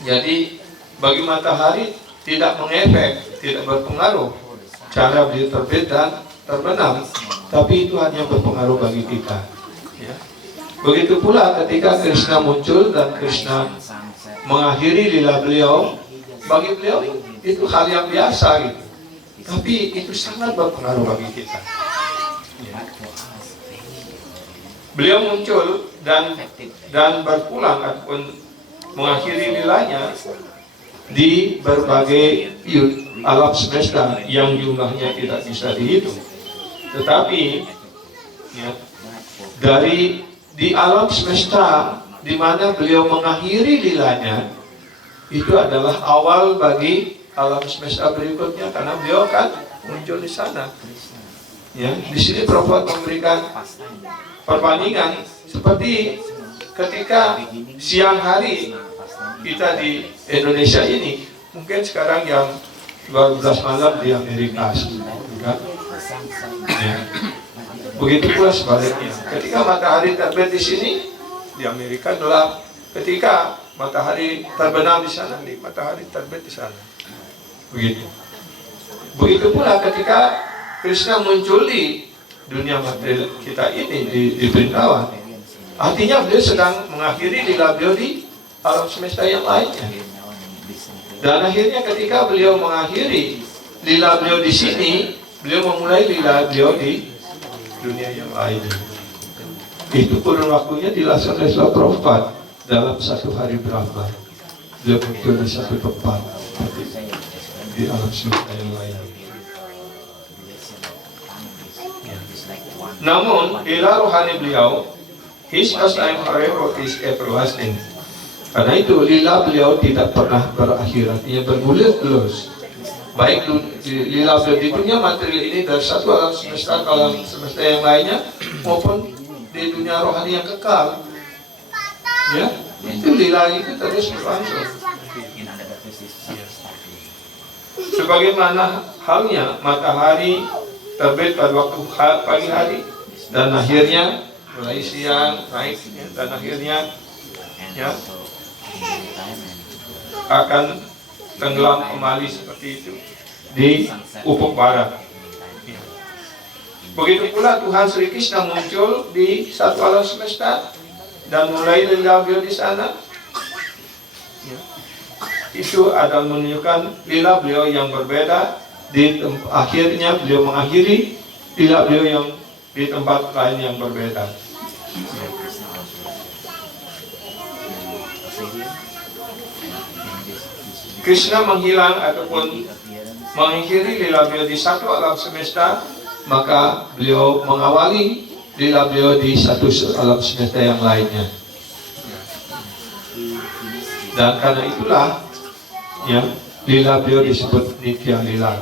Jadi bagi matahari tidak mengefek, tidak berpengaruh cara beliau terbit dan terbenam, tapi itu hanya berpengaruh bagi kita. Ya. Begitu pula ketika Krishna muncul dan Krishna mengakhiri lila beliau, bagi beliau itu hal yang biasa gitu. Tapi itu sangat berpengaruh bagi kita. Ya. Beliau muncul dan berpulang ataupun mengakhiri lilanya di berbagai alam semesta yang jumlahnya tidak bisa dihitung. Tetapi ya, di alam semesta di mana beliau mengakhiri lilanya, itu adalah awal bagi alam semesta berikutnya, karena beliau kan muncul di sana. Ya, di sini Prabhupada memberikan perbandingan seperti ketika siang hari kita di Indonesia ini, mungkin sekarang yang 12 malam di Amerika, kan? Ya. Begitu pula sebaliknya. Ketika matahari terbit di sini, di Amerika gelap. Ketika matahari terbenam di sana, di matahari terbit di sana. Begitu. Begitu pula ketika Krishna muncul di dunia materi kita ini, di Vrindavan. Artinya beliau sedang mengakhiri lila beliau di alam semesta yang lainnya. Dan akhirnya ketika beliau mengakhiri lila beliau di sini, beliau memulai lila beliau di dunia yang lain. Itu kurun waktunya dilaksanakan oleh Prabhupada dalam satu hari Brahma. Beliau muncul di satu tempat di alam semesta yang lain. Ya. Namun lila rohani beliau, his pastime forever is everlasting. Karena itu lila beliau tidak pernah berakhir, artinya bergulir terus. Baik lila beliau di dunia materi ini dari satu alam semesta ke alam semesta yang lainnya, maupun di dunia rohani yang kekal. Ya, itu lila itu terus berlangsung. Sebagaimana halnya matahari terbit pada waktu pagi hari dan akhirnya mulai siang naik dan akhirnya ya akan tenggelam kembali seperti itu di ufuk barat. Begitu pula Tuhan Sri Krishna muncul di satu alam semesta dan mulai lila beliau di sana. Itu adalah menunjukkan lila beliau yang berbeda. Di akhirnya beliau mengakhiri lila beliau yang di tempat lain yang berbeda. Krishna menghilang ataupun mengakhiri lila beliau di satu alam semesta, maka beliau mengawali lila beliau di satu alam semesta yang lainnya. Dan karena itulah ya, lila beliau disebut Nitya Lila,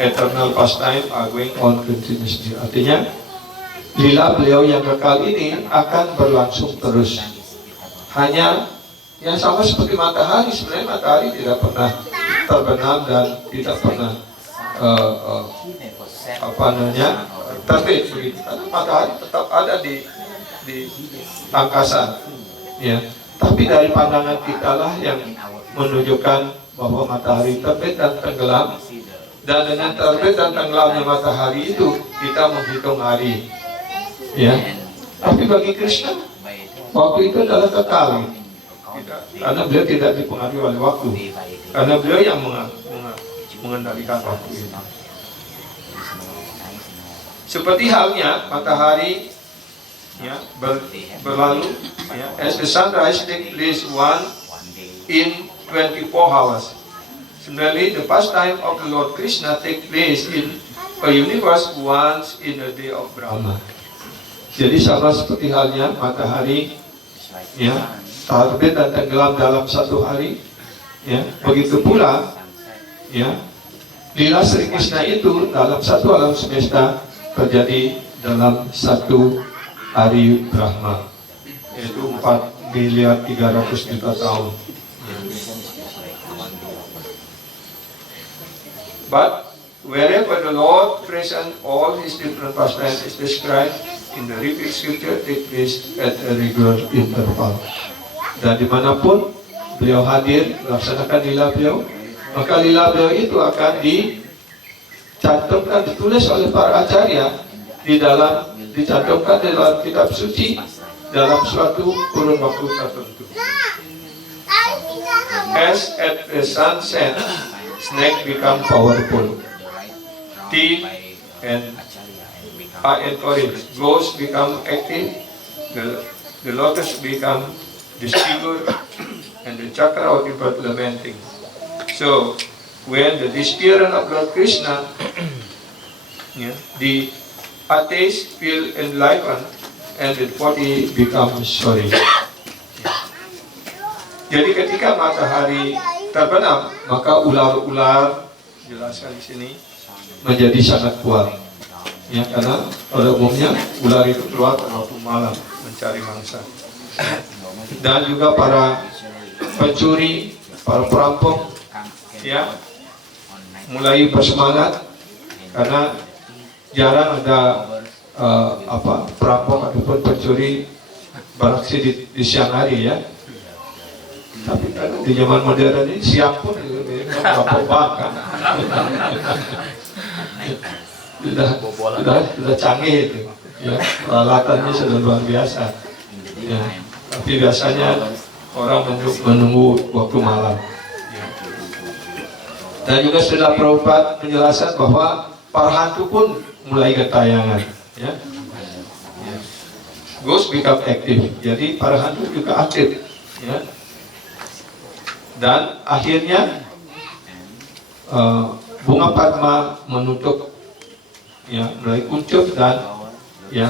eternal pastime are going on continuously. Artinya lila beliau yang kekal ini akan berlangsung terus. Hanya yang sama seperti matahari, sebenarnya matahari tidak pernah terbenam dan tidak pernah terbit begitu. Karena matahari tetap ada di angkasa, ya. Tapi dari pandangan kita lah yang menunjukkan bahwa matahari terbit dan tenggelam, dan dengan terbit dan tenggelamnya matahari itu kita menghitung hari, ya. Tapi bagi Krishna waktu itu adalah kekal, karena beliau tidak dipengaruhi oleh waktu, karena beliau yang mengendalikan waktu itu. Seperti halnya matahari ya, berlalu ya, as the sunrise takes place one in 24 hours. Similarly, the pastime of the Lord Krishna takes place in a universe once in a day of Brahma. Jadi sama seperti halnya matahari ya, terbit dan tenggelam dalam satu hari, ya, begitu pula ya, lila Sri Krishna itu dalam satu alam semesta terjadi dalam satu hari Brahma, yaitu 4.300.000.000 tahun. But wherever the Lord present all his different pastimes is described in the revealed scripture take place at a regular interval. Dan dimanapun beliau hadir melaksanakan lila beliau, maka lila beliau itu akan dicantumkan, ditulis oleh para acarya dicantumkan di dalam kitab suci dalam suatu kurun waktu tertentu. As at the sunset, snake become powerful, teeth and are encouraged, ghosts become active, the lotus become disfigured, and the chakra of the bird lamenting. So, when the disappearance of Lord Krishna, the atheists feel enlightened and the body becomes sorry. Jadi ketika matahari terbenam, maka ular-ular, jelaskan di sini, menjadi sangat kuat. Ya, karena pada umumnya ular itu keluar pada waktu malam mencari mangsa. Dan juga para pencuri, para perampok, ya, mulai bersemangat karena jarang ada perampok ataupun pencuri beraksi di siang hari, ya. Tapi kan di zaman modern ini siang pun perampok bahkan sudah canggih itu, ya, peralatannya sudah luar biasa. Ya. Tapi biasanya orang menunggu waktu malam. Ya. Dan juga sudah Prabhupada menjelaskan bahwa para hantu pun mulai gentayangan, ya. Ghost become active, jadi para hantu juga aktif, ya. Dan akhirnya bunga Padma menutup, ya, mulai kuncup, dan ya,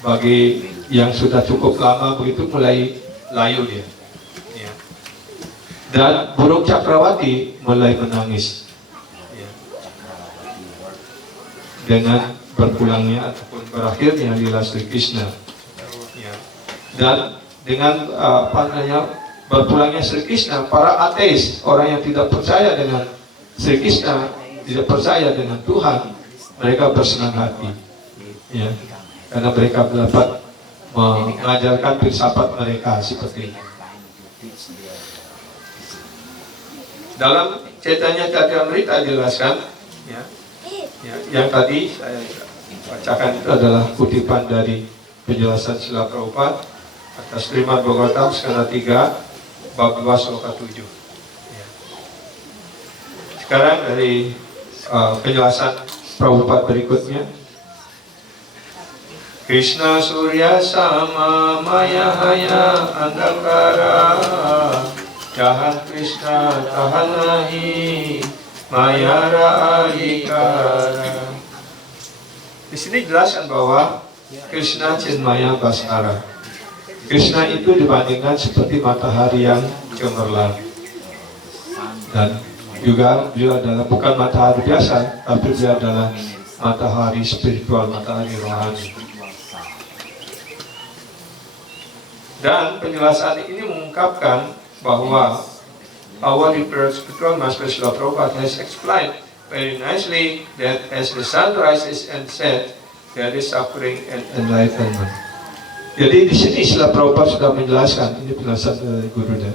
bagi yang sudah cukup lama begitu mulai layu dia, ya. Dan burung Cakrawati mulai menangis, ya, dengan berpulangnya ataupun berakhirnya lila Sri Krishna, ya. Dan dengan berpulangnya Sri Krishna, para ateis, orang yang tidak percaya dengan Sri Krishna, tidak percaya dengan Tuhan, mereka bersenang hati, ya, karena mereka dapat mengajarkan filsafat mereka seperti ini. Dalam Chaitanya Charitamrita jelaskan, ya, yang tadi saya bacakan itu adalah kutipan dari penjelasan Srila Prabhupada atas Srimad Bhagavatam skala 3 bab 2 sloka 7. Ya. Sekarang dari penjelasan Prabhupada berikutnya. Krishna Surya Sama Maya Haya Andakara Tahan Krishna, tahan nahi, Mayara adhikara. Di sini jelaskan bahwa Krishna Chinmaya Bhaskara. Krishna itu dibandingkan seperti matahari yang cemerlang. Dan juga beliau adalah bukan matahari biasa, tapi beliau adalah matahari spiritual, matahari rohani. Dan penjelasan ini mengungkapkan bahwa our Revered Spiritual Master Srila Prabhupada has explained very nicely that as the sun rises and sets, there is suffering and enlightenment. Jadi di sini Srila Prabhupada sudah menjelaskan, ini penjelasan dari Gurudev,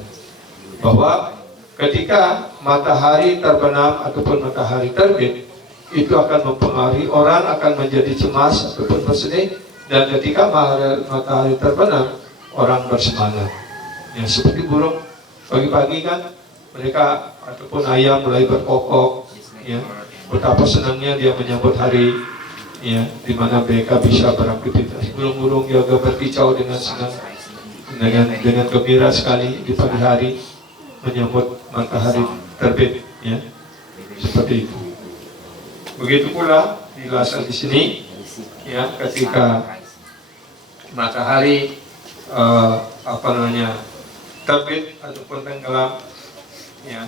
bahwa ketika matahari terbenam ataupun matahari terbit, itu akan mempengaruhi orang akan menjadi cemas ataupun bersedih, dan ketika matahari terbenam, orang bersemangat. Ya, seperti burung pagi-pagi kan mereka ataupun ayam mulai berkokok, ya, betapa senangnya dia menyambut hari, ya, di mana mereka bisa beraktivitas. Burung-burung juga berkicau dengan senang, dengan gembira sekali di pagi hari menyambut matahari terbit, ya, seperti itu. Begitu pula dijelaskan di sini, ya, ketika matahari terbit ataupun tenggelam, ya,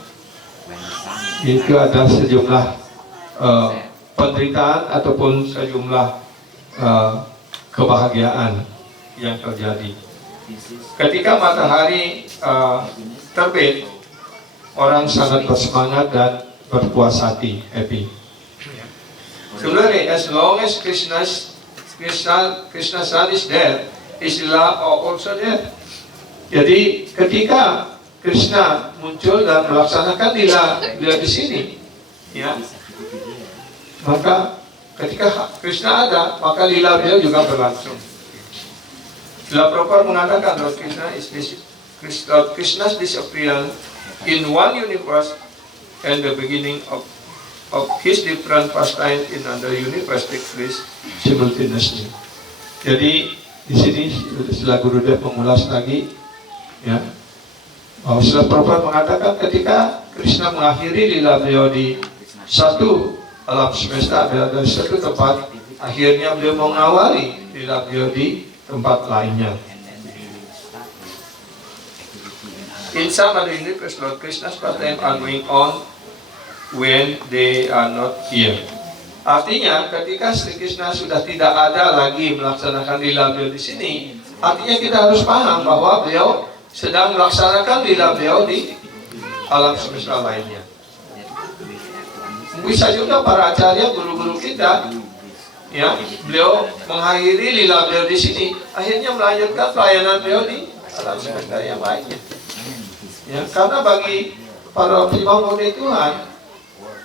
itu ada sejumlah penderitaan ataupun sejumlah kebahagiaan yang terjadi. Ketika matahari terbit, orang sangat bersemangat dan berpuas hati, happy. Similarly, as long as Krishna's sun is there, his love also there. Jadi ketika Krishna muncul dan melaksanakan lila di sini, ya, maka ketika Krishna ada, maka lila beliau juga berlangsung. Srila Prabhupada mengatakan bahwa Krishna's disappearance in one universe and the beginning of his different pastime in another universe take place simultaneously. Jadi di sini Srila Gurudev mengulas lagi, ya, bahwa Srila Prabhupada mengatakan ketika Krishna mengakhiri lila beliau di satu alam semesta, ada satu tempat, akhirnya beliau mengawali lila beliau di tempat lainnya. In some other universe, Lord Krishna's pastime are going on when they are not here. Artinya ketika Sri Krishna sudah tidak ada lagi melaksanakan lila beliau di sini, artinya kita harus paham bahwa beliau sedang melaksanakan lila beliau di alam semesta lainnya. Bisa juga para acarya, guru-guru kita, ya, beliau mengakhiri lila beliau di sini, akhirnya melanjutkan pelayanan beliau di alam semesta yang lainnya. Ya, karena bagi para penyembah murni Tuhan,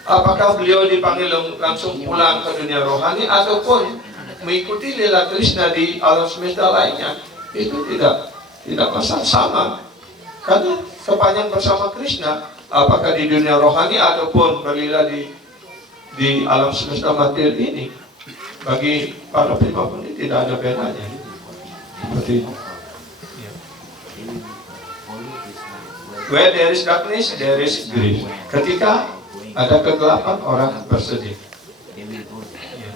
apakah beliau dipanggil langsung pulang ke dunia rohani ataupun mengikuti lila Krishna di alam semesta lainnya, itu tidak masalah, sama. Karena sepanjang bersama Krishna, apakah di dunia rohani ataupun berlila di alam semesta material ini, bagi para penyembah murni tidak ada bedanya. Seperti itu. Ya. Where there is darkness, there is grief. Ketika ada kegelapan, orang bersedih. Ya.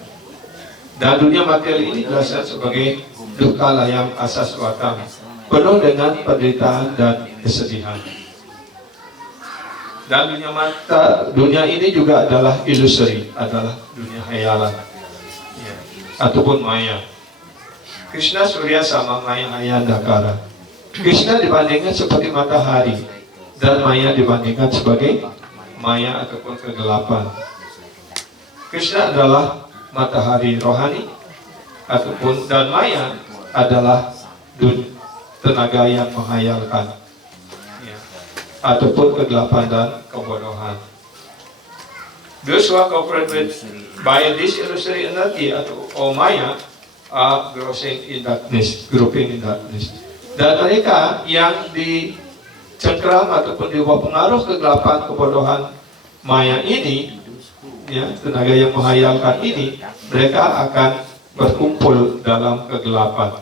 Dan dunia material ini dijelaskan sebagai dukkha layam asaswatam, penuh dengan penderitaan dan kesedihan. Dan dunia ini juga adalah ilusori, adalah dunia hayalan, ya, ataupun maya. Krishna Surya sama Maya Ayandakara. Krishna dibandingkan seperti matahari, dan Maya dibandingkan sebagai maya ataupun kegelapan. Krishna adalah matahari rohani, dan Maya adalah tenaga yang menghayalkan, ya, ataupun kegelapan dan kebodohan. Those who are cooperated by this illusory energy atau Maya are grouping in darkness. Dan mereka yang dicengkram ataupun di bawah pengaruh kegelapan kebodohan Maya ini, ya, tenaga yang menghayalkan ini, mereka akan berkumpul dalam kegelapan.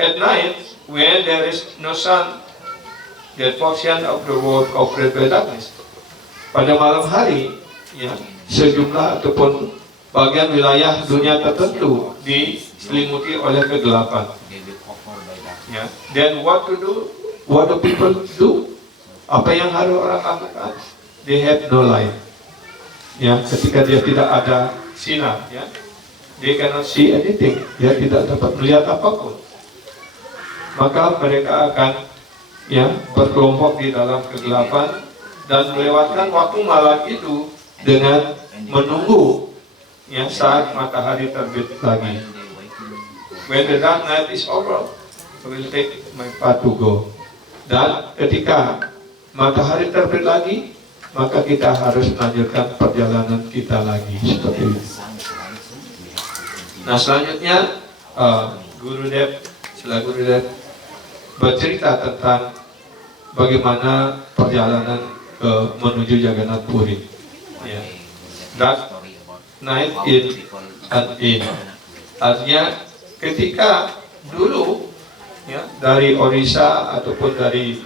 At night, when there is no sun, that portion of the world covered by darkness. Pada malam hari, ya, sejumlah ataupun bagian wilayah dunia tertentu diselimuti oleh kegelapan. Ya, then what to do? What do people do? Apa yang harus orang lakukan? They have no light. Ya, ketika dia tidak ada sinar, ya, they cannot see anything. Dia tidak dapat melihat apapun. Maka mereka akan, ya, berkelompok di dalam kegelapan dan melewatkan waktu malam itu dengan menunggu, ya, saat matahari terbit lagi. When the dark night is over, I will take my path to go. Dan ketika matahari terbit lagi, maka kita harus melanjutkan perjalanan kita lagi seperti itu. Nah, selanjutnya Gurudev bercerita tentang bagaimana perjalanan menuju Jagannath Puri. Ya. That night in and in. Artinya ketika dulu, ya, dari Orissa ataupun dari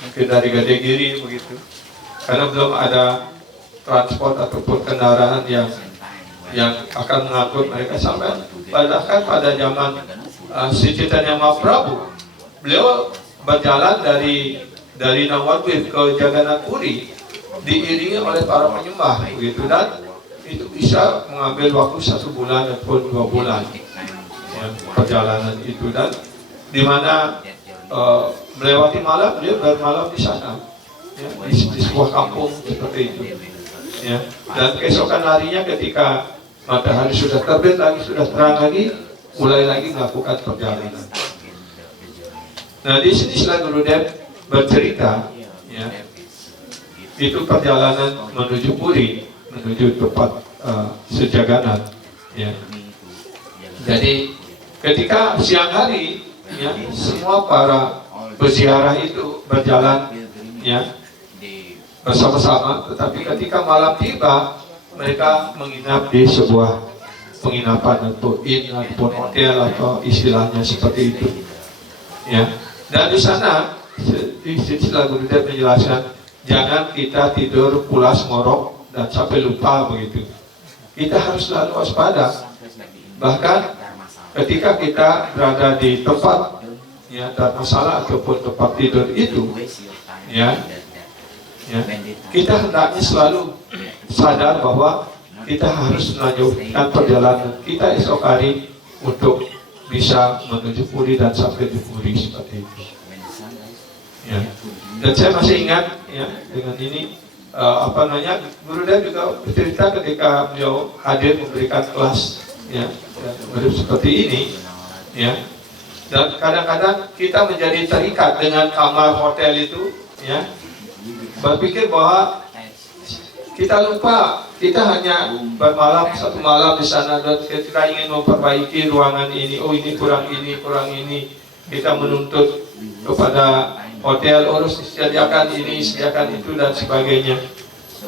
mungkin dari Gadegiri begitu, karena belum ada transport ataupun kendaraan yang akan mengangkut mereka sampai bahkan pada zaman Sri Chaitanya Mahaprabhu, beliau berjalan dari Navadvip ke Jagannath Puri diiringi oleh para penyembah begitu, dan itu bisa mengambil waktu 1 bulan ataupun 2 bulan, ya, perjalanan itu, dan di mana melewati malam, dia bermalam di sana, ya, di sebuah kampung seperti itu, ya. Dan keesokan harinya ketika matahari sudah terbit lagi, sudah terang lagi, mulai lagi melakukan perjalanan. Nah, di sini Sila Gurudev bercerita, ya, itu perjalanan menuju Puri, menuju tempat Jagannath, ya. Jadi ketika siang hari, ya, semua para peziarah itu berjalan, ya, bersama-sama. Tetapi ketika malam tiba, mereka menginap di sebuah penginapan atau inn ataupun hotel atau istilahnya seperti itu, ya. Dan di sana Sila Gurudev menjelaskan, jangan kita tidur pulas ngorok dan sampai lupa begitu. Kita harus selalu waspada. Bahkan ketika kita berada di tempat, ya, masalah ataupun tempat tidur itu, ya, kita hendaknya selalu sadar bahwa kita harus melanjutkan perjalanan kita esok hari untuk bisa menuju Puri dan sampai di Puri seperti itu. Ya. Dan saya masih ingat, ya, dengan ini Gurudev juga bercerita ketika beliau hadir memberikan kelas, ya, seperti ini, ya. Dan kadang-kadang kita menjadi terikat dengan kamar hotel itu, ya, berpikir bahwa kita lupa kita hanya bermalam 1 malam di sana dan kita ingin memperbaiki ruangan ini. Oh, ini kurang ini, kita menuntut kepada hotel, harus disediakan ini, sediakan itu dan sebagainya,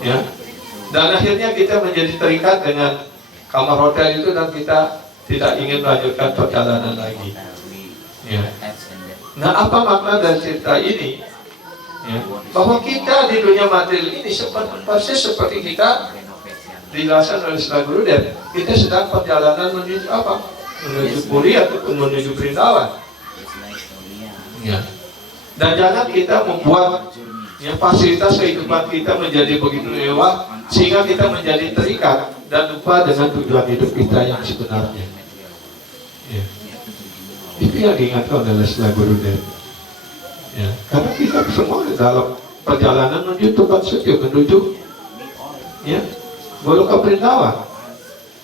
ya. Dan akhirnya kita menjadi terikat dengan kamar hotel itu dan kita tidak ingin melanjutkan perjalanan lagi, ya. Nah, apa makna dari cerita ini? Ya, bahwa kita di dunia materi ini persis seperti kita dijelaskan oleh Sila Gurudev, kita sedang perjalanan menuju apa? Menuju Puri ataupun menuju Vrindavan. Ya. Dan jangan kita membuat, ya, fasilitas kehidupan kita menjadi begitu mewah sehingga kita menjadi terikat dan lupa dengan tujuan hidup kita yang sebenarnya. Ya. Itu yang diingatkan oleh Sila Gurudev. Ya, karena kita semua dalam perjalanan menuju tempat suci, menuju, ya, Goloka Vrindavan.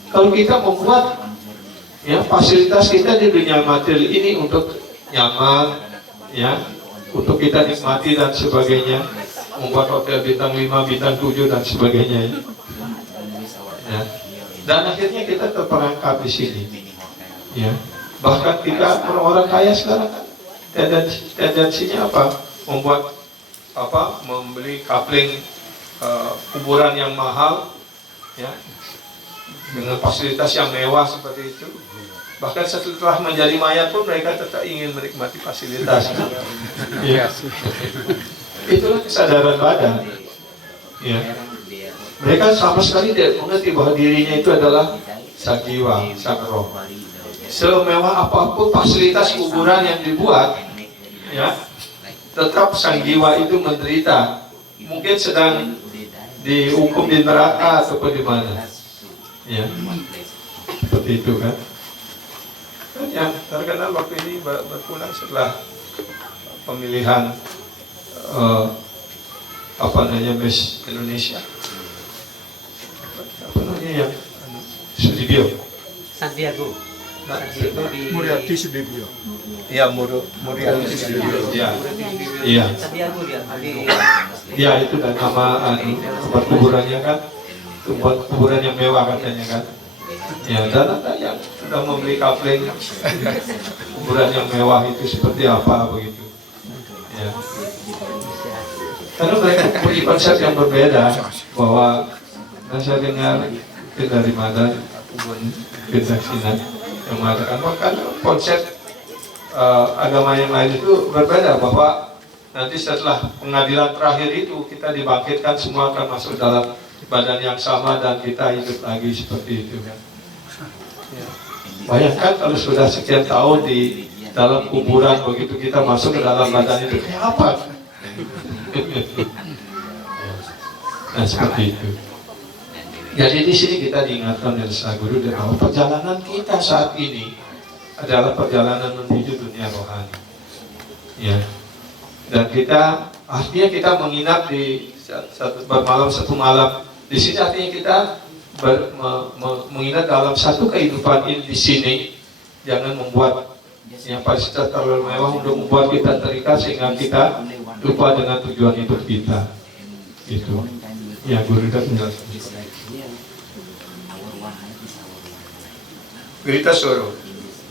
Kalau kita membuat, ya, fasilitas kita di dunia materi ini untuk nyaman, ya, untuk kita nikmati dan sebagainya, membuat hotel bintang 5, bintang 7 dan sebagainya, ya. Dan akhirnya kita terperangkap di sini, ya. Bahkan kita orang-orang kaya sekarang kan tendensinya apa? Membuat apa? Membeli kapling kuburan yang mahal, ya, dengan fasilitas yang mewah seperti itu. Bahkan setelah menjadi mayat pun mereka tetap ingin menikmati fasilitas. Ya. Itulah kesadaran badan. Ya. Mereka sama sekali tidak mengerti bahwa dirinya itu adalah sang jiwa, sang roh. Semewah apapun fasilitas kuburan yang dibuat, ya, tetap sang jiwa itu menderita. Mungkin sedang dihukum di neraka ataupun di mana. Ya. Seperti itu kan. Yang terkenal waktu ini berpulang setelah pemilihan Miss Indonesia. Apa namanya yang Sudibyo? Santiago. Muriati Sudibyo. Iya, Muriati Sudibyo. Iya. Santiago dia. Iya, itu dan nama tempat kuburannya kan, tempat kuburan yang mewah katanya kan. Ya, dan ada yang sudah membeli kapling kuburan yang mewah itu seperti apa begitu. Ya. Karena mereka punya konsep yang berbeda, bahwa saya dengar itu dari mana Kedaksinan yang mengatakan bahkan konsep agama yang lain itu berbeda, bahwa nanti setelah pengadilan terakhir itu kita dibangkitkan semua akan masuk dalam badan yang sama dan kita hidup lagi seperti itu kan. Ya. Bayangkan kalau sudah sekian tahun di dalam kuburan, begitu kita masuk ke dalam badan itu kayak apa? Nah, seperti itu. Jadi di sini kita diingatkan oleh Sang Guru bahwa perjalanan kita saat ini adalah perjalanan menuju dunia rohani. Ya. Dan kita artinya kita menginap di satu malam. Di sini artinya kita menginap dalam satu kehidupan ini di sini. Jangan membuat yang fasilitas terlalu mewah untuk membuat kita terikat sehingga kita lupa dengan tujuan hidup kita. Itu. Ya, Guru sudah menjelaskan. Berita Soro.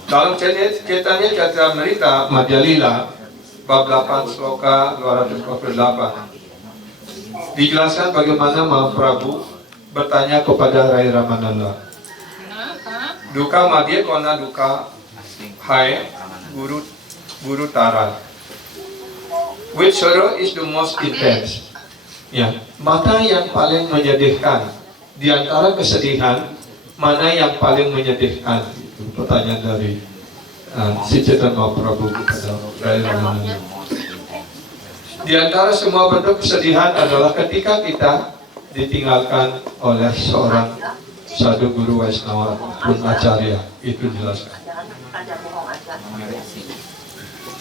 Dalam ceritanya Catra Merita Madhya Lila bab 8 sloka 248 dijelaskan bagaimana Mahaprabhu bertanya kepada Rai Ramananda, duka madhya kona duka hai Guru Tara, which sorrow is the most intense? Ya, mana yang paling menyedihkan di antara kesedihan? Mana yang paling menyedihkan? Itu pertanyaan dari si Chaitanya Mahaprabhu kepada Rai Ramananda. Di antara semua bentuk kesedihan adalah ketika kita ditinggalkan oleh seorang sadhu guru Vaishnava pun Acharya. Itu jelaskan.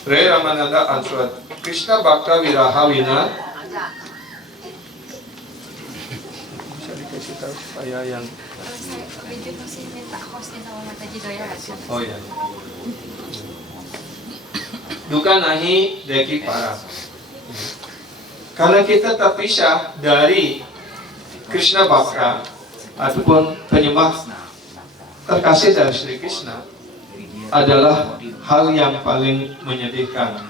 Rai Ramananda answered, Krishna Bhakta Viraha Vina. Bisa dikasih tahu supaya yang masih minta hostnya sama Mataji Doya. oh ya. Duka nahi deki para. Karena kita terpisah dari Krishna Bhakta ataupun penyembah terkasih dari Sri Krishna adalah hal yang paling menyedihkan.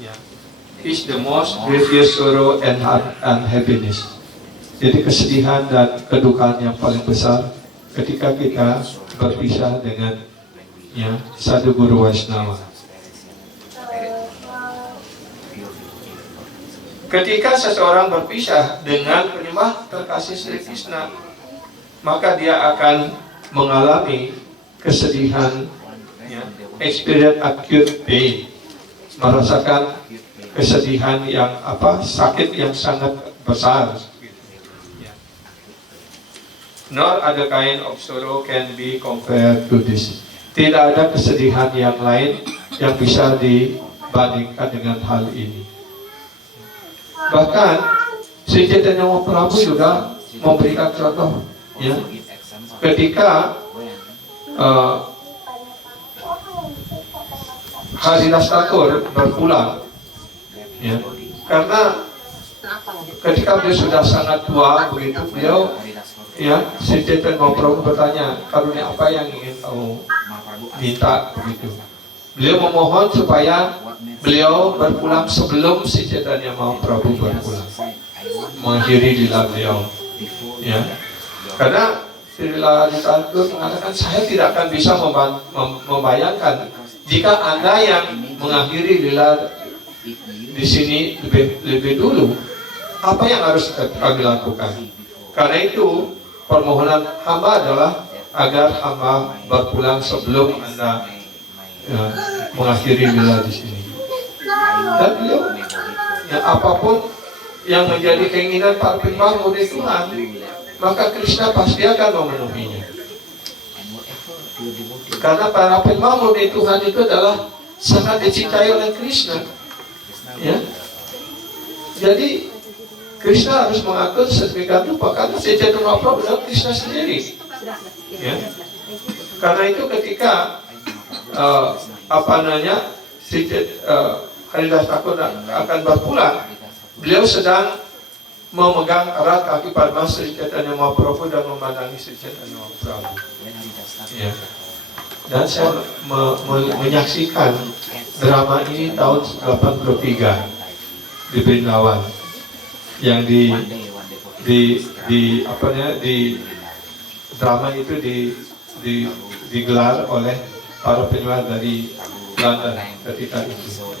Ya. Is the most grievous sorrow and unhappiness. Jadi kesedihan dan kedukaan yang paling besar ketika kita berpisah dengan sadhu guru Vaishnava. Ketika seseorang berpisah dengan penyembah terkasih Sri Krishna, maka dia akan mengalami kesedihan, experience acute pain, merasakan kesedihan yang sakit yang sangat besar. Nor other kind of sorrow can be compared to this. Tidak ada kesedihan yang lain yang bisa dibandingkan dengan hal ini. Bahkan Sri Chaitanya Mahaprabhu juga memberikan contoh, ya, ketika Haridas Thakur berpulang, ya, karena ketika beliau sudah sangat tua begitu, beliau, ya, Sri Chaitanya Mahaprabhu bertanya, karunia apa yang ingin kamu minta begitu. Beliau memohon supaya beliau berpulang sebelum Sri Chaitanya Mahaprabhu berpulang, mengakhiri lila beliau, ya, karena Srila Thakur mengatakan, saya tidak akan bisa membayangkan jika Anda yang mengakhiri lila di sini lebih dulu, apa yang harus kami lakukan? Karena itu permohonan hamba adalah agar hamba berpulang sebelum Anda mengakhiri lila di sini. Dan beliau, ya, apapun yang menjadi keinginan para pembangun di Tuhan, maka Krishna pasti akan memenuhinya. Karena para pembangun di Tuhan itu adalah sangat dicintai oleh Krishna. Ya. Jadi Krishna harus mengatur sedemikian rupa karena Chaitanya Mahaprabhu adalah Krishna sendiri. Ya. Karena itu ketika Haridas Thakur akan berpulang, beliau sedang memegang erat kaki Padma Sri Chaitanya Mahaprabhu dan memandangi Sri Chaitanya Mahaprabhu. Ya. Dan saya menyaksikan drama ini tahun 83 di Brindavan, yang di drama itu digelar oleh para penyembah dari London ketika itu.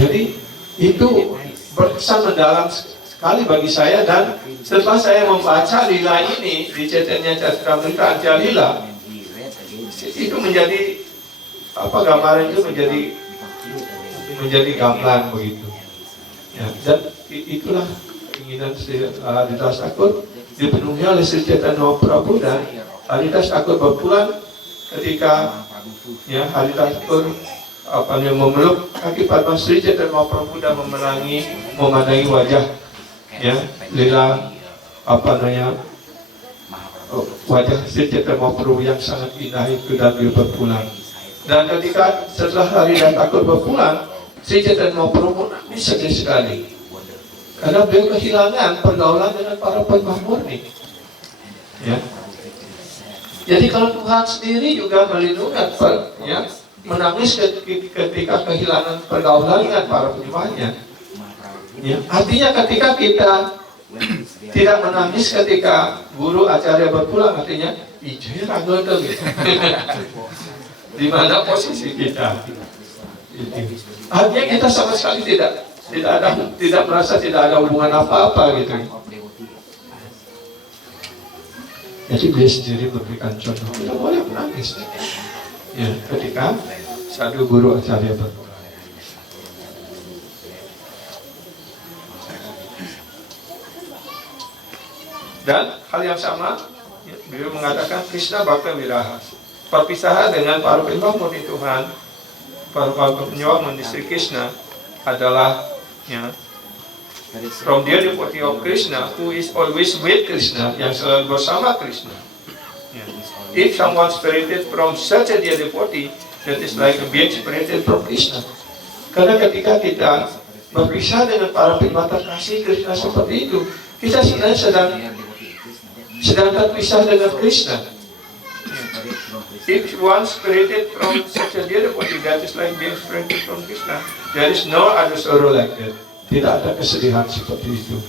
Jadi itu berkesan mendalam sekali bagi saya, dan setelah saya membaca lila ini di Chaitanya Charitamrita Antya Lila, itu menjadi gambaran itu menjadi gamblang begitu. Ya, dan itulah keinginan Haridas Thakur dipenuhi oleh Sri Chaitanya Mahaprabhu, dan Haridas Thakur berpulang ketika Haridas Thakur memeluk kaki Padma Sri Chaitanya Mahaprabhu dan memandangi wajah lila wajah Sri Chaitanya Mahaprabhu yang sangat indah itu, dan beliau berpulang. Dan ketika setelah Haridas Thakur berpulang, Sri Chaitanya Mahaprabhu nangis sedih sekali karena beliau kehilangan pergaulan dengan para pembah murni. Ya. Jadi kalau Tuhan sendiri juga melindungi, menangis ketika kehilangan pergaulan dengan para penyembahnya. Ya. Artinya ketika kita tidak menangis ketika guru acarya berpulang, artinya ijai ragu gitu. Di mana posisi kita? Artinya kita sama sekali tidak merasa tidak ada hubungan apa-apa gitu. Jadi dia sendiri memberikan contoh. Kita boleh menangis. Ya, ketika satu guru acarya berpulang. Dan hal yang sama, beliau mengatakan Krishna Bhakta Viraha. Perpisahan dengan para penyembah murni Tuhan, para penyembah murni Sri Krishna adalah from the devotee of Krishna who is always with Krishna, yang selalu bersama Krishna. If someone separated from such a dear devotee, that is like being separated from Krishna. Karena ketika kita berpisah dengan para penyembah terkasih Krishna seperti itu, kita sebenarnya sedang terpisah dengan Krishna. If one separated from such a dear devotee, that is like being separated from Krishna. There is no other sorrow like that. Tidak ada kesedihan seperti itu.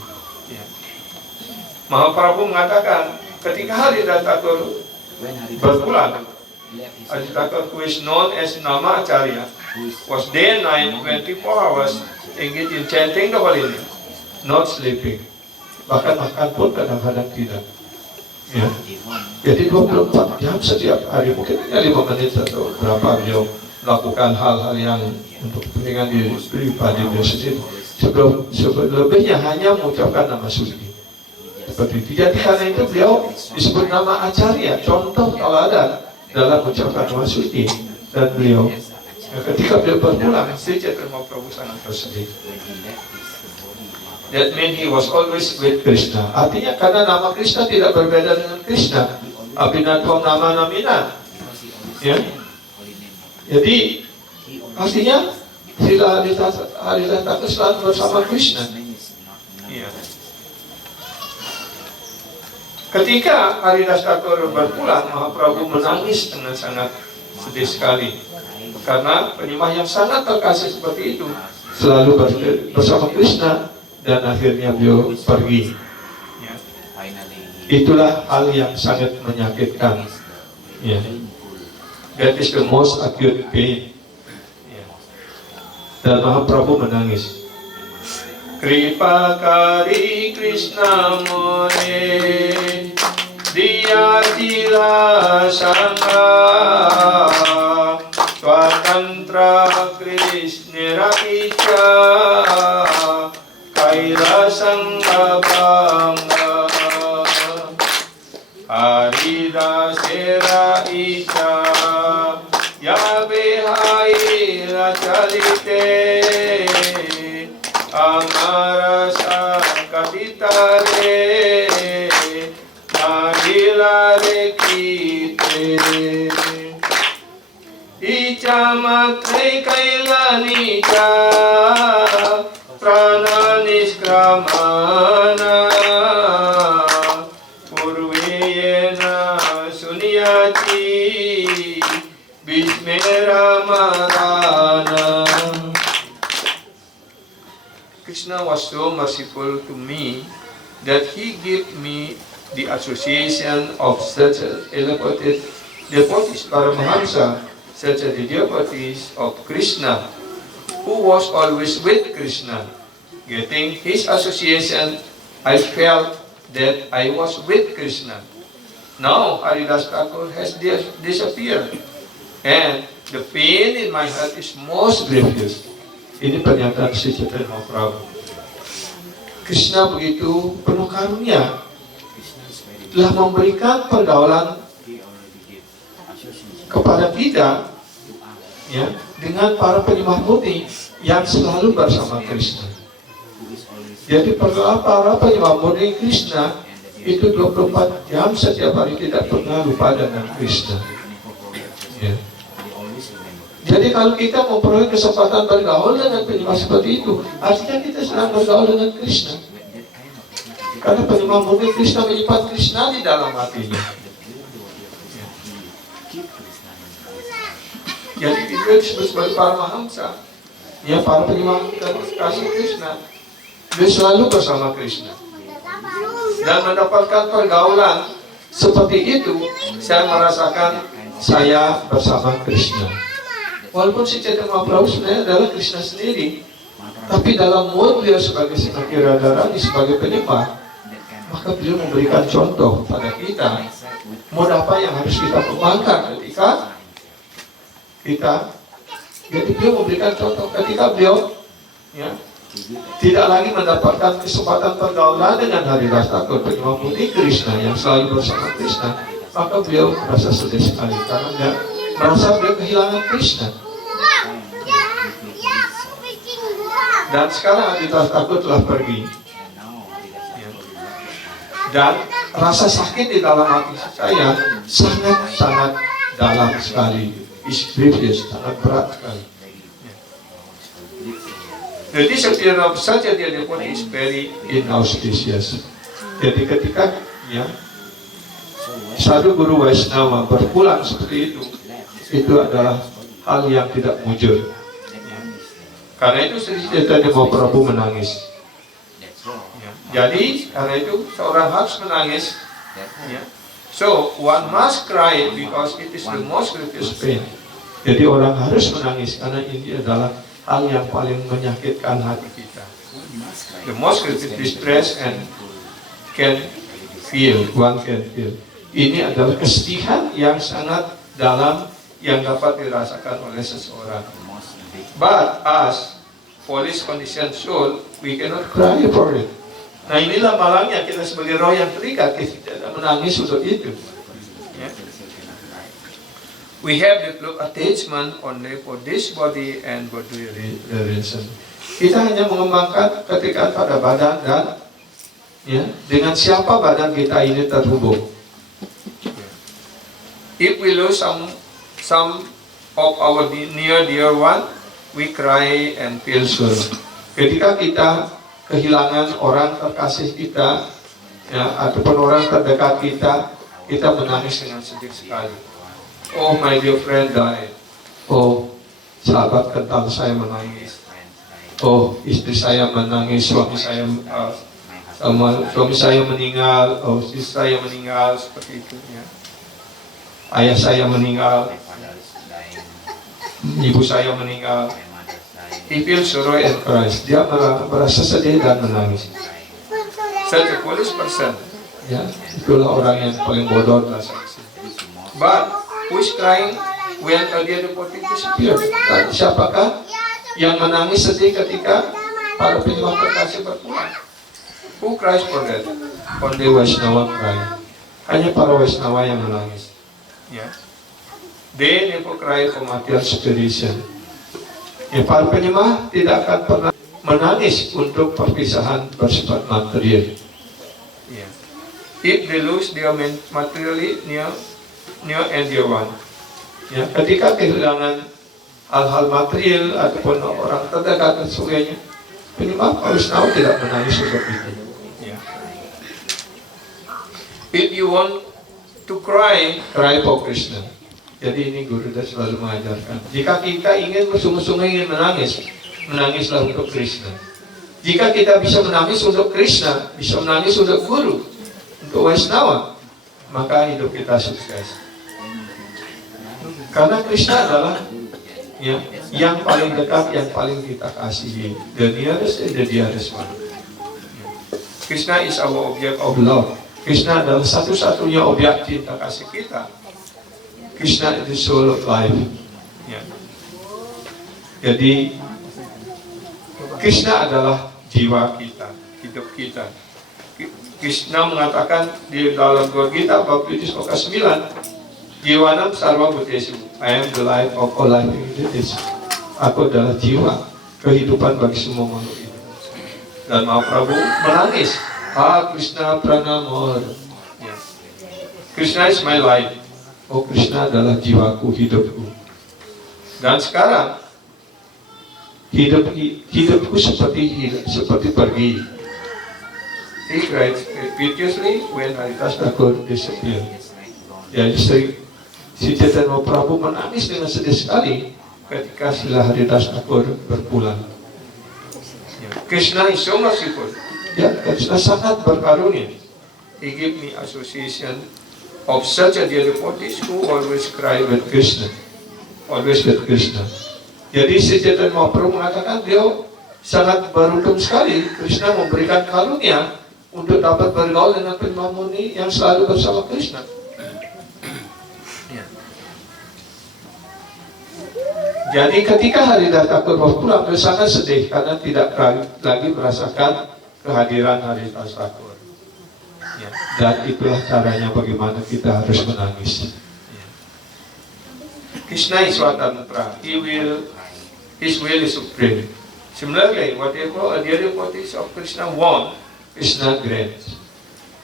Mahaprabhu mengatakan ketika Haridas Thakur berpulang, Haridas Thakur, who is known as Nama Acharya, was day and night 24 hours engaged in chanting the holy name, not sleeping. Bahkan makan pun kadang-kadang tidak. Ya. Jadi 24 jam setiap hari, mungkin 5 menit atau berapa beliau melakukan hal-hal yang untuk kepentingan diri pribadi beliau sendiri. Selebihnya hanya mengucapkan nama suci. Seperti itu. Jadi karena itu beliau disebut nama Acharya, contoh teladan dalam mengucapkan nama suci. Dan beliau, ketika beliau berpulang, Sri Chaitanya Mahaprabhu sangat bersedih. That means he was always with Krishna. Artinya karena nama Krishna tidak berbeda dengan Krishna. Abhinatvam nama namina. Ya. Jadi artinya Haridas Thakur selalu bersama Krishna. Ya. Ketika Haridas Thakur berpulang, Mahaprabhu menangis dengan sangat sedih sekali. Karena penyembah yang sangat terkasih seperti itu selalu bersama Krishna. Dan akhirnya beliau pergi. itulah hal yang sangat menyakitkan. Ya. That is the most acute pain. Ya. Dan Mahaprabhu menangis. Kripa kari Krishna more, Diya Tila Sangha, Swatantra Krishna Rakicha, Kaila Sangha Bangga, Haridasera Icha, Yabehai Rachalite, Amarasa Kaditare, Mahilare Kite, Icha Matre Kailanicha, Prana Niskramana, Purveyena Sunyachi, Bhishmera Marana. Krishna was so merciful to me that he gave me the association of such elevated devotees, Paramahamsa, such as the devotees of Krishna, who was always with Krishna. Getting his association, I felt that I was with Krishna. Now Haridas Thakur has disappeared, and the pain in my heart is most grievous. Ini pernyataan Sri Chaitanya Mahaprabhu. Krishna begitu penuh karunia, telah memberikan pergaulan kepada kita, ya, dengan para penyembah murni yang selalu bersama Krishna. Jadi para penyembah murni Krishna itu 24 jam setiap hari tidak pernah lupa dengan Krishna. Ya. Jadi kalau kita memperoleh kesempatan bergaul dengan penyembah seperti itu, artinya kita sedang bergaul dengan Krishna. Karena penyembah murni Krishna menyimpan Krishna di dalam hatinya. Jadi itu disebut sebagai Paramahamsa. Ya, para penyembah kasih Krishna, dia selalu bersama Krishna. Dan mendapatkan pergaulan seperti itu, saya merasakan saya bersama Krishna. Walaupun si Chaitanya Mahaprabhu sebenarnya adalah Krishna sendiri, tapi dalam mood beliau sebagai Srimati Radharani, sebagai penyembah, maka beliau memberikan contoh pada kita mood apa yang harus kita kembangkan ketika kita. Jadi beliau memberikan contoh ketika beliau, ya, tidak lagi mendapatkan kesempatan pergaulan dengan Haridas Thakur, penyembah murni Krishna yang selalu bersama Krishna, maka beliau merasa sedih sekali karena dia merasa beliau kehilangan Krishna. Dan sekarang Haridas Thakur telah pergi, ya. Dan rasa sakit di dalam hati saya sangat dalam sekali, is grievous, sangat berat sekali. The disappearance of such a devotee is very inauspicious. Jadi ketika, ya, satu guru Vaishnava berpulang seperti itu adalah hal yang tidak mujur. Karena itu Sri Chaitanya Mahaprabhu menangis. Jadi karena itu seorang harus menangis. So one must cry because it is the most grievous pain. Jadi orang harus menangis karena ini adalah hal yang paling menyakitkan hati kita. The most grievous distress and one can feel. Ini adalah kesedihan yang sangat dalam yang dapat dirasakan oleh seseorang. But as police conditioned soul, we cannot cry for it. Nah, inilah malangnya kita sebagai roh yang terikat, kita tidak menangis untuk itu. Ya. We have developed attachment only for this body and body relation. Kita hanya mengembangkan keterikatan pada badan dan, ya, dengan siapa badan kita ini terhubung. If we lose some of our near dear one, we cry and feel sorrow. Ketika kita kehilangan orang terkasih kita, ya, ataupun orang terdekat kita, kita menangis dengan sedih sekali. Oh, my dear friend died. Oh, sahabat kental saya menangis. Oh, istri saya menangis, suami saya suami saya meninggal, istri saya meninggal, seperti itu ya. Ayah saya meninggal, ibu saya meninggal. He feels sorrow and cries. Dia merasa sedih dan menangis. Such a foolish person. Ya, itulah orang yang paling bodoh dalam saksi. But who is crying when a dear devotee disappears? Dan siapakah yang menangis sedih ketika para penyembah kekasih berpulang? Who cries for that? Only Vaishnava cry. Hanya para Vaishnava yang menangis. Ya. They never cry for material separation. Ya, para penyembah tidak akan pernah menangis untuk perpisahan bersifat material. Ya. If they lose their materially near and dear one. Ya, ketika kehilangan hal-hal material ataupun orang terdekat dan sebagainya, penyembah Vaishnava tidak menangis seperti itu. Ya. If you want to cry, cry for Krishna. Jadi ini Guru sudah selalu mengajarkan. Jika kita ingin bersungguh-sungguh ingin menangis, menangislah untuk Krishna. Jika kita bisa menangis untuk Krishna, bisa menangis untuk Guru, untuk Vaishnava, maka hidup kita sukses. Karena Krishna adalah ya, yang paling dekat, yang paling kita kasihi. The nearest and the dearest one. Krishna is our object of love. Krishna adalah satu-satunya objek cinta kasih kita. Krishna is the soul of life. Ya. Jadi Krishna adalah jiwa kita, hidup kita. Krishna mengatakan di dalam Bhagavad Gita bab 7 sloka 9, Jiwanam sarva bhutesu, I am the life of all living entities. Aku adalah jiwa, kehidupan bagi semua makhluk hidup. Dan Mahaprabhu menangis, Krishna pranamor. Ya. Krishna is my life. Krishna adalah jiwaku, hidupku. Dan sekarang hidupku seperti pergi. He cried piteously when Haridas Thakur disappeared. Jadi si Chaitanya Mahaprabhu menangis dengan sedih sekali ketika Srila Haridas Thakur berpulang. Krishna is so merciful. Ya, Krishna sangat berkarunia. He gave me association of such a dear devotees who always cry with Krishna. Always with Krishna. Jadi si Chaitanya Mahaprabhu mengatakan dia sangat beruntung sekali. Krishna memberikan karunia untuk dapat bergaul dengan penyembah murni yang selalu bersama Krishna. Ya. Jadi ketika Haridas Thakur berpulang, dia sangat sedih karena tidak lagi merasakan kehadiran Haridas Thakur. Ya. Dan itulah caranya bagaimana kita harus menangis. Ya. Krishna is Swatantra. His will is supreme. Similarly, whatever a dear devotees of Krishna want, Krishna grants.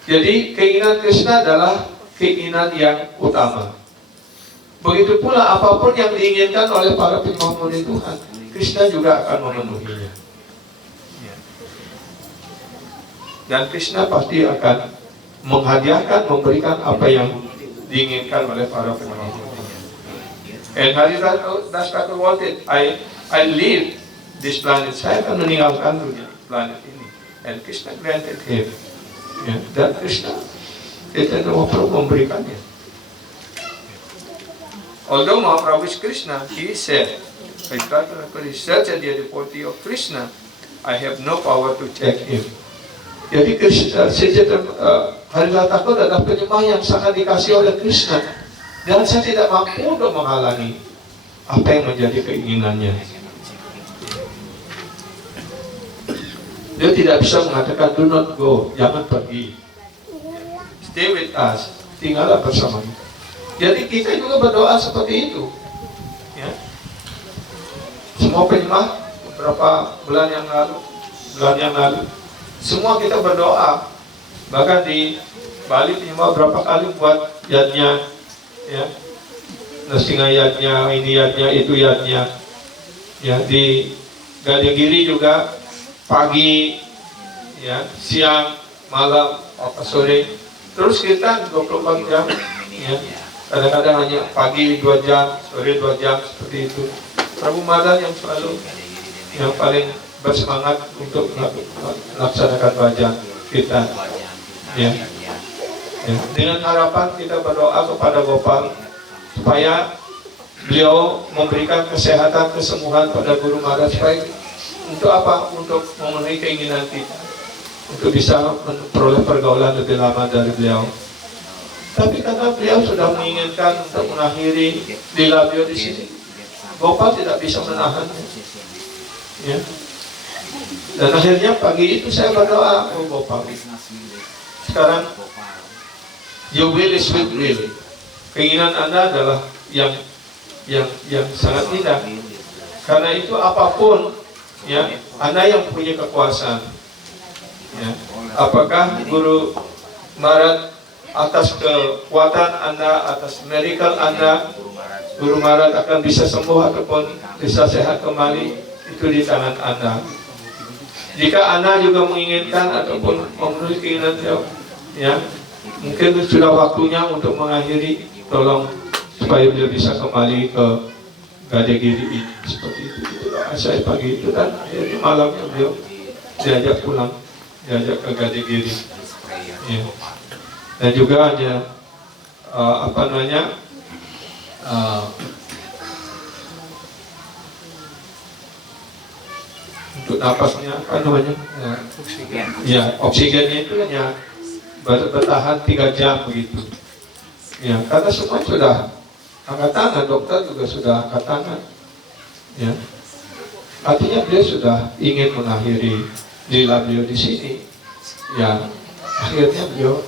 Jadi keinginan Krishna adalah keinginan yang utama. Begitu pula apapun yang diinginkan oleh para penyembah murni Tuhan, Krishna juga akan memenuhinya. Ya. Dan Krishna pasti akan menghadiahkan, memberikan apa yang diinginkan oleh para penyembah murni. And Haridas Thakur wanted, I leave this planet. Saya akan meninggalkan dunia planet ini. And Krishna granted him. Ya, dan Krishna Chaitanya Mahaprabhu memberikannya. Although Mahaprabhu is Krishna, he said, Haridas Thakur is such a dear devotee of Krishna, I have no power to check him. Jadi Haridas Thakur adalah penyembah yang sangat dikasihi oleh Krishna, dan saya tidak mampu untuk menghalangi apa yang menjadi keinginannya. Dia tidak bisa mengatakan do not go, jangan pergi. Stay with us, tinggallah bersama kita. Jadi kita juga berdoa seperti itu. Ya. Semua penyembah beberapa bulan yang lalu, semua kita berdoa. Bahkan di Bali penyembah berapa kali buat yadnya, ya, Nasinga yadnya, ini yadnya, itu yadnya. Ya, di Gading-Giri juga pagi, ya, siang, malam, sore, terus kita 24 jam, ya, kadang-kadang hanya pagi 2 jam, sore 2 jam, seperti itu. Prabu Madan yang selalu yang paling bersemangat untuk melaksanakan bhajan. kita. Ya. Ya. Dengan harapan kita berdoa kepada Gopal supaya beliau memberikan kesehatan, kesembuhan pada Guru Maharaj supaya untuk apa? Untuk memenuhi keinginan kita, untuk bisa memperoleh pergaulan lebih lama dari beliau. Tapi karena beliau sudah menginginkan untuk mengakhiri lila beliau di sini, Gopal tidak bisa menahannya. Ya. Dan akhirnya pagi itu saya berdoa, oh Gopal, sekarang your will is with will. Keinginan Anda adalah yang sangat indah. Karena itu apapun, ya, Anda yang punya kekuasaan. Ya. Apakah Guru Maharaj atas kekuatan Anda, atas miracle Anda, Guru Maharaj akan bisa sembuh ataupun bisa sehat kembali, itu di tangan Anda. Jika Anda juga menginginkan ataupun memenuhi keinginan beliau, ya, mungkin sudah waktunya untuk mengakhiri, tolong supaya beliau bisa kembali ke Gadegiri ini, seperti itu. Itulah saya pagi itu, dan akhirnya malamnya beliau diajak pulang, diajak ke Gadegiri. Ya. Dan juga ada untuk napasnya ya, oksigennya itu hanya bertahan 3 jam begitu. Ya, karena semua sudah angkat tangan, dokter juga sudah angkat tangan. Ya. Artinya beliau sudah ingin mengakhiri lila beliau di sini. Ya, akhirnya beliau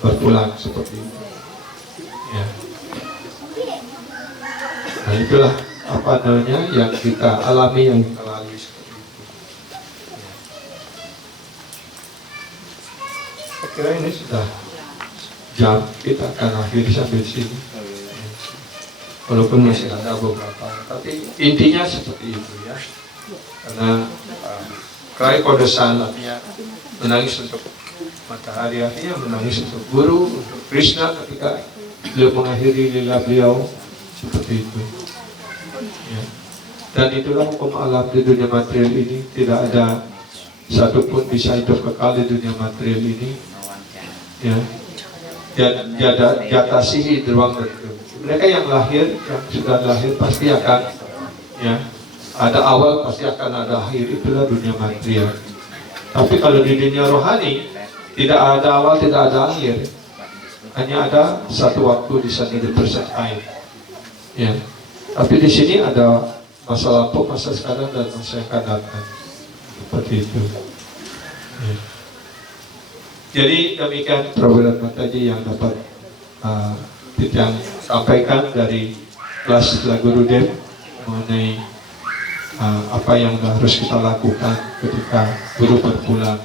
berpulang seperti itu. Ya. Nah, itulah apa namanya yang kita alami, yang kita lalui seperti itu. Ya. Saya kira ini sudah jam, kita akan akhiri sampai sini. Walaupun masih ada beberapa, tapi intinya seperti itu ya. Karena Krai Kodesan artinya menangis untuk matahari, artinya menangis untuk Guru, untuk Krishna ketika beliau mengakhiri lila beliau, seperti itu. Ya. Dan itulah hukum alam di dunia material ini. Tidak ada satupun bisa hidup kekal di dunia material ini. Ya. Jatasihi Drwang. Mereka yang lahir, yang sudah lahir pasti akan, ya, ada awal pasti akan ada akhir. Itulah dunia material. Tapi kalau di dunia rohani tidak ada awal, tidak ada akhir. Hanya ada satu waktu di sana, di present time. Ya. Tapi di sini ada masa lampau, masa sekarang, dan masa yang akan datang. Seperti itu. Ya. Jadi demikian program Mataji yang dapat yang sampaikan dari kelas Guru Dev mengenai apa yang harus kita lakukan ketika Guru berpulang.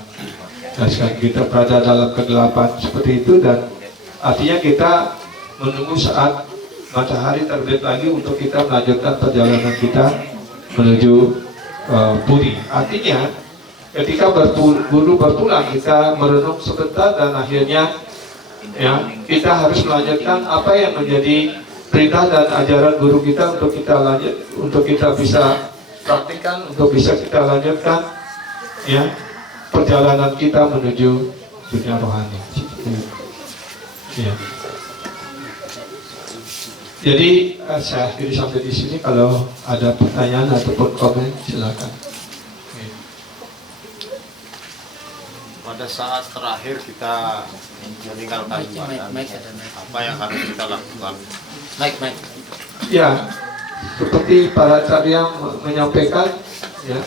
Dan sekarang kita berada dalam kegelapan seperti itu, dan artinya kita menunggu saat matahari terbit lagi untuk kita melanjutkan perjalanan kita menuju Puri. Artinya ketika Guru berpulang, kita merenung sebentar, dan akhirnya, ya, kita harus melanjutkan apa yang menjadi perintah dan ajaran Guru kita untuk kita lanjut, untuk kita bisa praktikkan, untuk bisa kita lanjutkan, ya, perjalanan kita menuju dunia rohani. Ya. Jadi saya akhiri sampai di sini. Kalau ada pertanyaan ataupun komen, silakan. Pada saat terakhir kita meninggalkan badan, apa yang harus kita lakukan? Ya, seperti para Acharya menyampaikan, ya.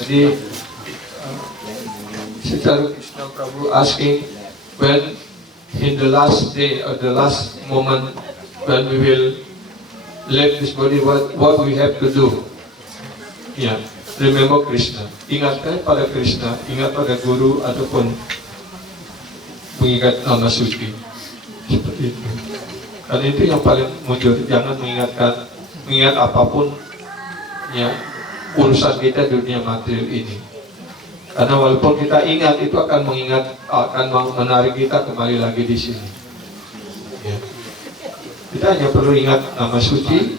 Jadi secara Krishna Prabhu asking, when in the last day or the last moment when we will leave this body, what we have to do? Ya. Remember Krishna, ingatkan pada Krishna, ingat pada Guru, ataupun mengingat nama suci. Seperti itu. Karena itu yang paling muncul. Jangan mengingat apapun, ya, urusan kita dunia material ini. Karena walaupun kita ingat, itu akan menarik kita kembali lagi di sini. Ya. Kita hanya perlu ingat nama suci,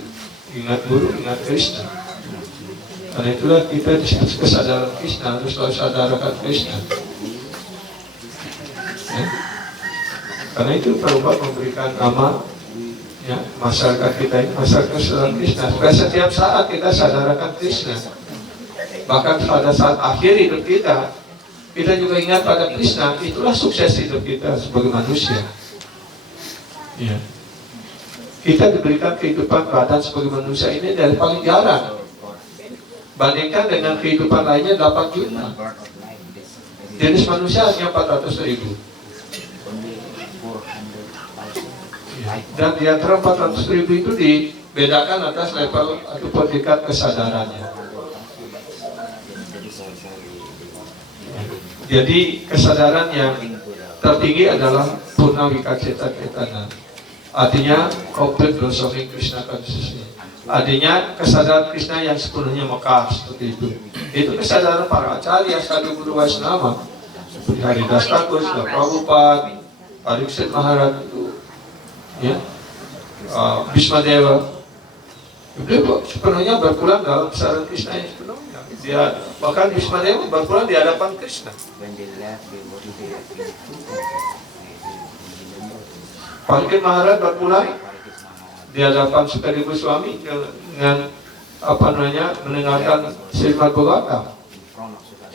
ingat Guru, ingat Krishna. Karena itulah kita kesadaran Krishna, harus selalu sadarkan Krishna. Ya. Karena itu Prabhupada memberikan nama ya, masyarakat kita ini masyarakat saudara Krishna. Supaya setiap saat kita sadarkan Krishna. Bahkan pada saat akhir hidup kita juga ingat pada Krishna. Itulah sukses hidup kita sebagai manusia. Ya. Kita diberikan kehidupan badan sebagai manusia ini dari paling jarang. Bandingkan dengan kehidupan lainnya 8 juta. Jenis manusia hanya 400.000. Dan di antara 400.000 itu dibedakan atas level atau tingkat kesadarannya. Jadi kesadaran yang tertinggi adalah Purna Vikaceta Cetana. Artinya komplit blossoming Krishna consciousness. Artinya kesadaran Krishna yang sepenuhnya mekar seperti itu. Itu kesadaran para acarya, sadhu guru Vaishnava seperti Haridas Thakur, Srila Prabhupada, Pariksit Maharaj itu. Ya, Bhisma Dewa, beliau sepenuhnya berpulang dalam kesadaran Krishna yang sepenuhnya. Dia bahkan Bhisma Dewa berpulang di hadapan Krishna. Pariksit Maharaj berpulang di hadapan Sukadeva Swami dengan mendengarkan Srimad Bhagavatam.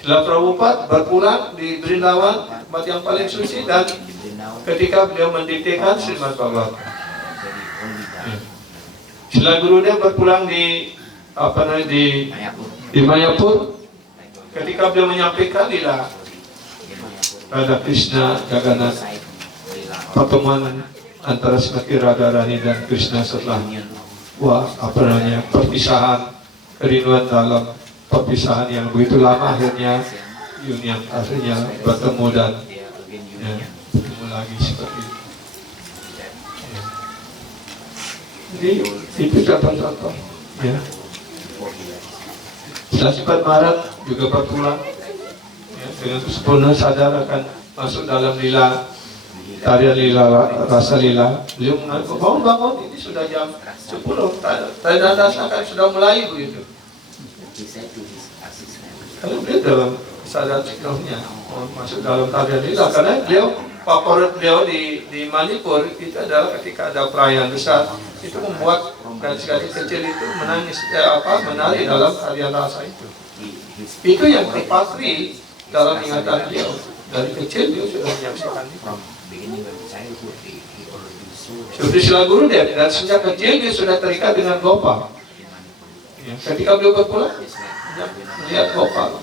Srila Prabhupada berpulang di Brindavan, tempat yang paling suci, dan ketika beliau mendiktekan Srimad Bhagavatam. Srila Gurudev berpulang di Mayapur, ketika beliau menyampaikan lila Radha Krishna Jagannath, pertemuan antara Srimati Radharani dan Krishna setelah perpisahan, kerinduan dalam perpisahan yang begitu lama, akhirnya union, akhirnya bertemu dan ya, bertemu lagi seperti itu. Ya. Jadi itu contoh-contoh. Ya. Sifat Maharaj juga berpulang ya, dengan sempurna sadar akan masuk dalam lila, tarian lila, rasa lila. Beliau mengaku, bangun, ini sudah jam 10, tanda akan sudah mulai begitu. Kalau beliau dalam sadar sepenuhnya masuk dalam tarian lila, karena beliau favorit beliau di Manipur itu adalah ketika ada perayaan besar, itu membuat gadis-gadis kecil itu menangis, menari dalam tarian rasa itu. Itu yang terpatri dalam ingatan beliau. Dari kecil beliau sudah menyaksikan itu. Seperti Srila Gurudev, dan sejak kecil dia sudah terikat dengan Gopal. Ya, ketika beliau berpulang, melihat Gopal.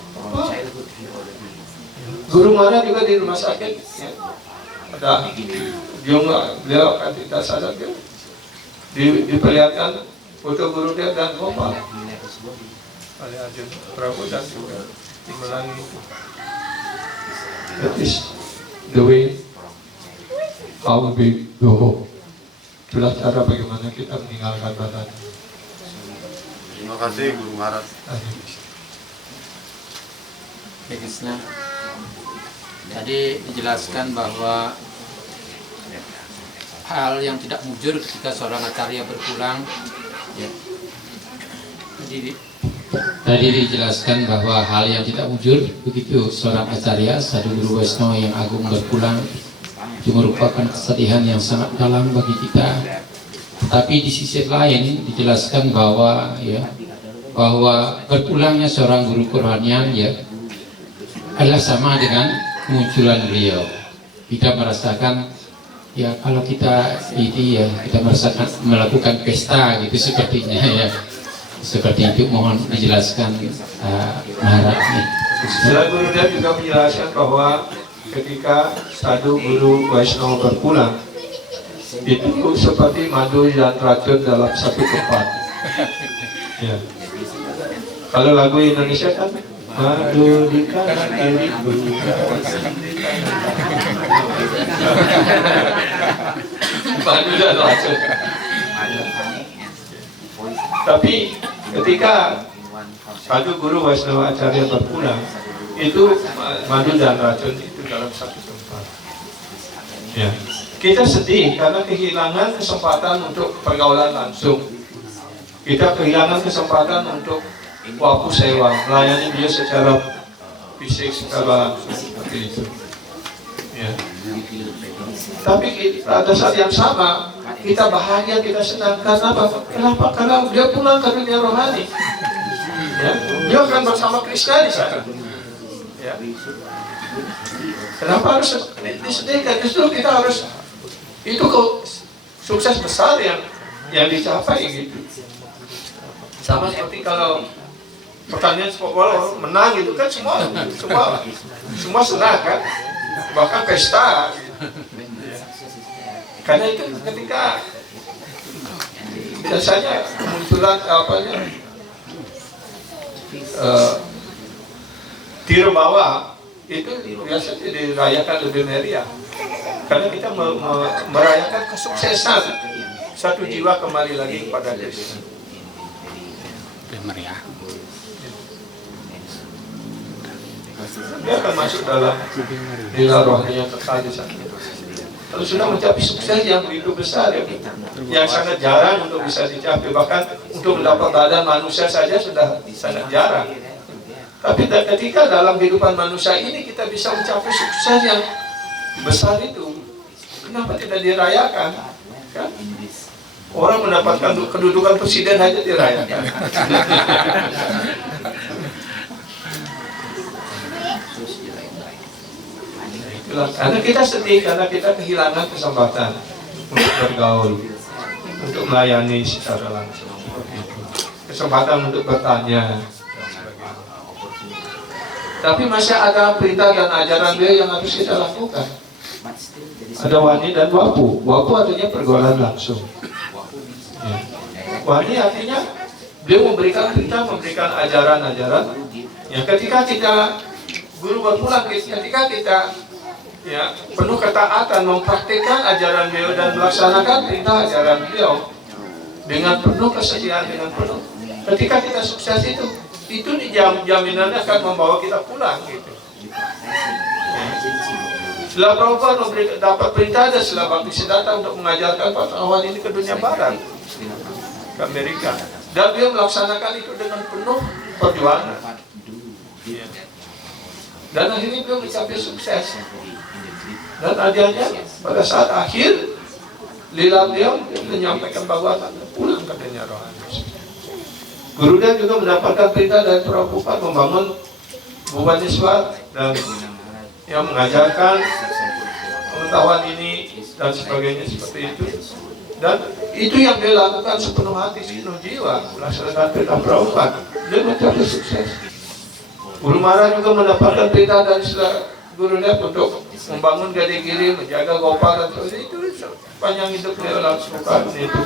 Guru Maharaj juga di rumah sakit. Ya. Ada beliau akan tidak sadar dia diperlihatkan foto Gurudev dan Gopal oleh Arjuna Prabu dan juga diulangi itu. That is the way how we go home. Itulah cara bagaimana kita meninggalkan badan. Terima kasih Guru Maharaj. Krishna. Tadi dijelaskan bahwa hal yang tidak mujur ketika seorang acarya berpulang, ya. Tadi dijelaskan bahwa hal yang tidak mujur begitu seorang acarya, sadhu guru Vaishnava yang agung berpulang, itu merupakan kesedihan yang sangat dalam bagi kita. Tapi di sisi lain dijelaskan bahwa bahwa berpulangnya seorang guru kerohanian adalah sama dengan kemunculan beliau. Kita merasakan kalau kita kita merasakan melakukan pesta gitu sepertinya ya. Seperti itu, mohon dijelaskan Maharaj. Srila Gurudev juga menjelaskan bahwa ketika sadhu guru Vaishnava berpulang, itu seperti madu dan racun dalam satu tempat. Ya. Kalau lagu Indonesia kan madu di kanan kiriku. Madu dan racun. Tapi ketika sadhu guru Vaishnava acarya berpulang, itu madu dan racun itu dalam satu tempat. Ya. Kita sedih karena kehilangan kesempatan untuk pergaulan langsung. Kita kehilangan kesempatan untuk wapu sewa, melayani dia secara fisik, secara langsung seperti itu. Ya. Tapi pada saat yang sama kita bahagia, kita senang. Karena apa? Kenapa? Karena dia pulang ke dunia rohani. Ya. Dia akan bersama Krishna di sana. Ya. Kenapa harus disedihkan? Justru kita harus, itu sukses besar yang dicapai gitu. Sama seperti kalau pertandingan sepak bola menang itu kan semua senang kan, bahkan pesta. Karena itu ketika biasanya kemunculan tir bawah itu biasanya dirayakan lebih meriah, karena kita merayakan kesuksesan satu jiwa kembali lagi kepada Kristus. Meriah. Dia akan masuk dalam nilai rohani yang kekal di sana. Kalau sudah mencapai sukses yang begitu besar, yang sangat jarang untuk bisa dicapai, bahkan untuk mendapat badan manusia saja sudah sangat jarang. Tapi ketika dalam kehidupan manusia ini kita bisa mencapai sukses yang besar itu, kenapa tidak dirayakan? Kan? Orang mendapatkan kedudukan presiden aja dirayakan. Karena kita sedih, karena kita kehilangan kesempatan untuk bergaul, untuk melayani secara langsung, kesempatan untuk bertanya. Tapi masih ada perintah dan ajaran dia yang harus kita lakukan. Ada wani dan wapu. Wapu artinya pergaulan langsung. Ya. Wani artinya dia memberikan perintah, memberikan ajaran-ajaran. Ya, ketika kita guru berpulang, ketika kita ya penuh ketaatan mempraktikkan ajaran beliau dan melaksanakan perintah ajaran beliau dengan penuh kesetiaan, dengan penuh. Ketika kita sukses itu jaminannya akan membawa kita pulang gitu. Setelah Prabhupada dapat perintah dan setelah Bhakti Siddhartha untuk mengajarkan pengetahuan ini ke dunia barat, ke Amerika, dan dia melaksanakan itu dengan penuh perjuangan. Dan akhirnya beliau mencapai sukses. Dan adanya pada saat akhir lila beliau menyampaikan bahwa pulang ke dunia rohani. Gurudev juga mendapatkan perintah dari Prabhupada membangun Bhubaneswar dan yang mengajarkan pengetahuan ini dan sebagainya seperti itu. Dan itu yang dia lakukan sepenuh hati, sepenuh jiwa, melaksanakan perintah Prabhupada. Dia mencapai sukses. Guru Maharaj juga mendapatkan perintah dari Gurudev untuk membangun Gadegiri, menjaga Gopal dan sebagainya. Itu sepanjang hidup dia lakukan itu.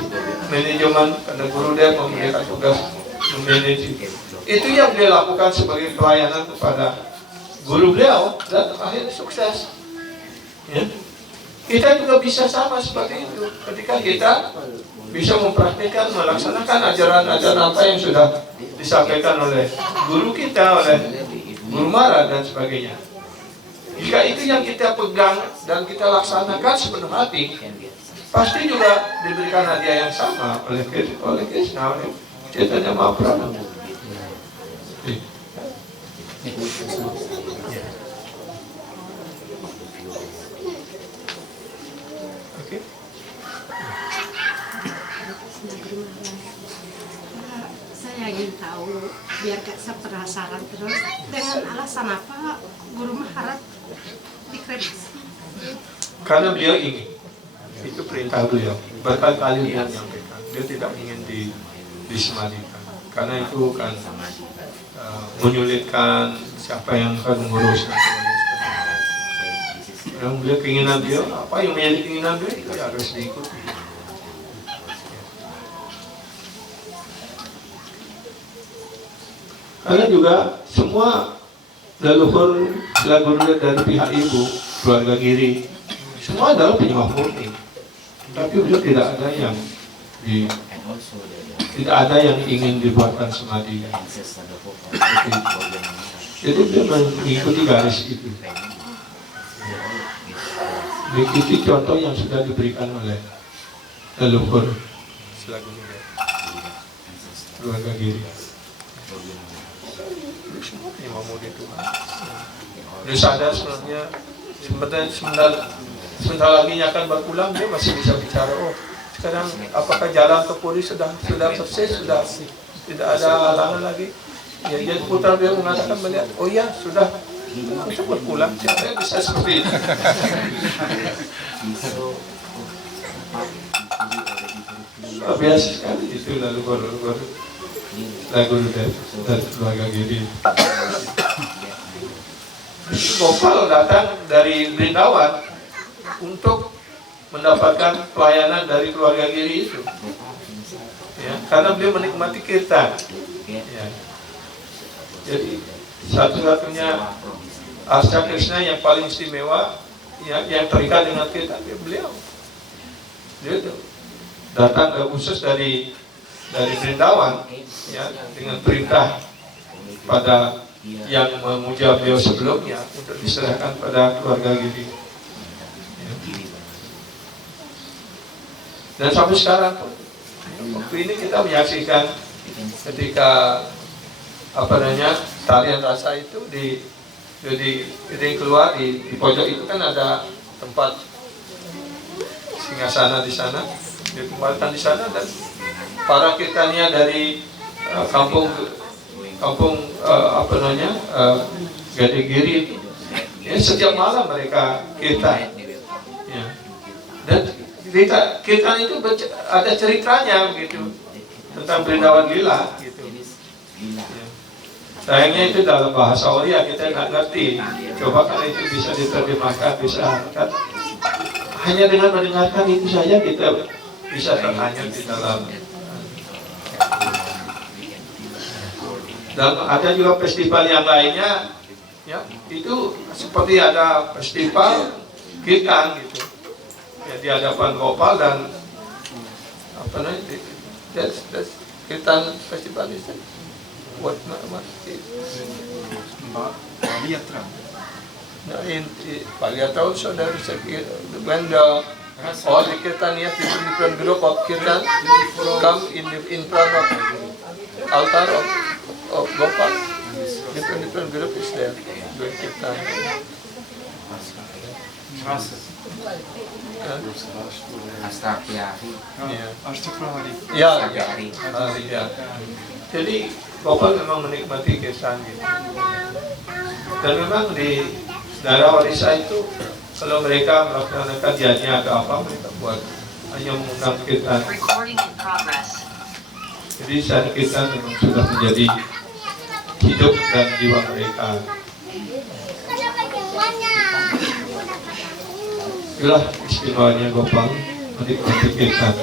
Manajemen, karena Gurudev memberikan tugas memanage. Itu yang dia lakukan sebagai pelayanan kepada guru beliau dan akhirnya sukses. Ya. Kita juga bisa sama seperti itu. Ketika kita bisa mempraktikkan, melaksanakan ajaran-ajaran apa yang sudah disampaikan oleh guru kita, oleh Guru Maharaj dan sebagainya. Jika itu yang kita pegang dan kita laksanakan sepenuh hati, pasti juga diberikan hadiah yang sama oleh Krishna, oleh Chaitanya Mahaprabhu. Oke. Saya ingin tahu, biar gak penasaran terus, dengan alasan apa Guru Maharaj dikremasi? Karena beliau ingin, itu perintah beliau. Berkali-kali beliau menyampaikan, dia tidak ingin disemadikan, karena itu kan menyulitkan siapa yang akan mengurus dan sebagainya. Yang beliau keinginan beliau, apa yang menjadi keinginan beliau itu harus diikuti. Karena juga semua leluhur Gurudev dari pihak ibu, keluarga Giri, semua adalah penyembah murni. Tapi beliau tidak ada yang ingin dibuatkan samadhi. Jadi beliau mengikuti garis itu, mengikuti contoh yang sudah diberikan oleh leluhur Gurudev, keluarga Giri. Imam Mudi Tuhan. Dia sadar sebenarnya sebentar lagi akan berpulang, dia masih bisa bicara. Oh, sekarang apakah jalan ke Puri sudah persis, sudah tidak ada halangan lagi? Ya, dia putar, dia mengatakan melihat, oh ya sudah untuk berpulang. Saya bisa seperti itu. Luar biasa sekali itu lalu baru lagu dari keluarga Giri. Gopal datang dari Brindawan untuk mendapatkan pelayanan dari keluarga Giri itu, ya, karena beliau menikmati kirtan. Ya. Jadi satu-satunya Arsa Krishna yang paling istimewa, yang terikat dengan kirtan, beliau itu datang khusus dari Brindawan, ya, dengan perintah pada yang memuja beliau sebelumnya untuk diserahkan pada keluarga Giri. Ya. Dan sampai sekarang pun, waktu ini kita menyaksikan ketika tarian rasa itu keluar di pojok itu kan ada tempat singgasana di sana, ditempatkan di sana, dan para kirtania dari kampung Gadegiri itu, ya, setiap malam mereka kirtan, ya. Dan kirtan itu ada ceritanya begitu tentang Brindawan Lila gitu. Ya. Sayangnya itu dalam bahasa Oriya kita nggak ngerti. Coba kalau itu bisa diterjemahkan, bisa kan? Hanya dengan mendengarkan itu saja kita bisa terhanyut di dalam. Dan ada juga festival yang lainnya, ya, itu seperti ada festival kirtan gitu, ya, di hadapan Gopal dan kirtan festival itu buat Paliyatra. in Paliyatra also there is when all the kirtanias, different group of kirtan come in front of altar of Gopal, different group is there doing kirtan. Ya. Jadi Gopal memang menikmati kirtan gitu. Dan memang di daerah Orissa itu kalau mereka melaksanakan yajna atau apa, mereka buat hanya mengundang kirtan. Jadi saat kirtan memang sudah menjadi hidup dan jiwa mereka. Itulah istimewanya Gopal menikmati kirtan.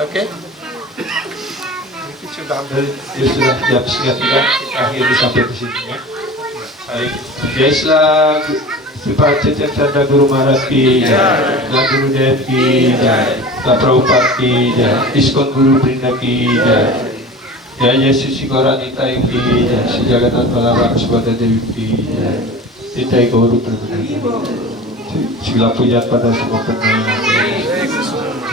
Oke. Sudah jam setengah 3, kita akhiri sampai di sini ya. Baik, Jaislah Sifat Cecanda Guru Maharaj ki jai, Guru Dev ki jai, Prabhupada ki jai, Iskon Guru Brinda ki jai, Jaya Susi Gora Nitai ki jai, Sri Jagannath Balaram Subhadra Devi ki jai, Nitai Gauru Pramanandi. Segala pujian pada semua penayangan,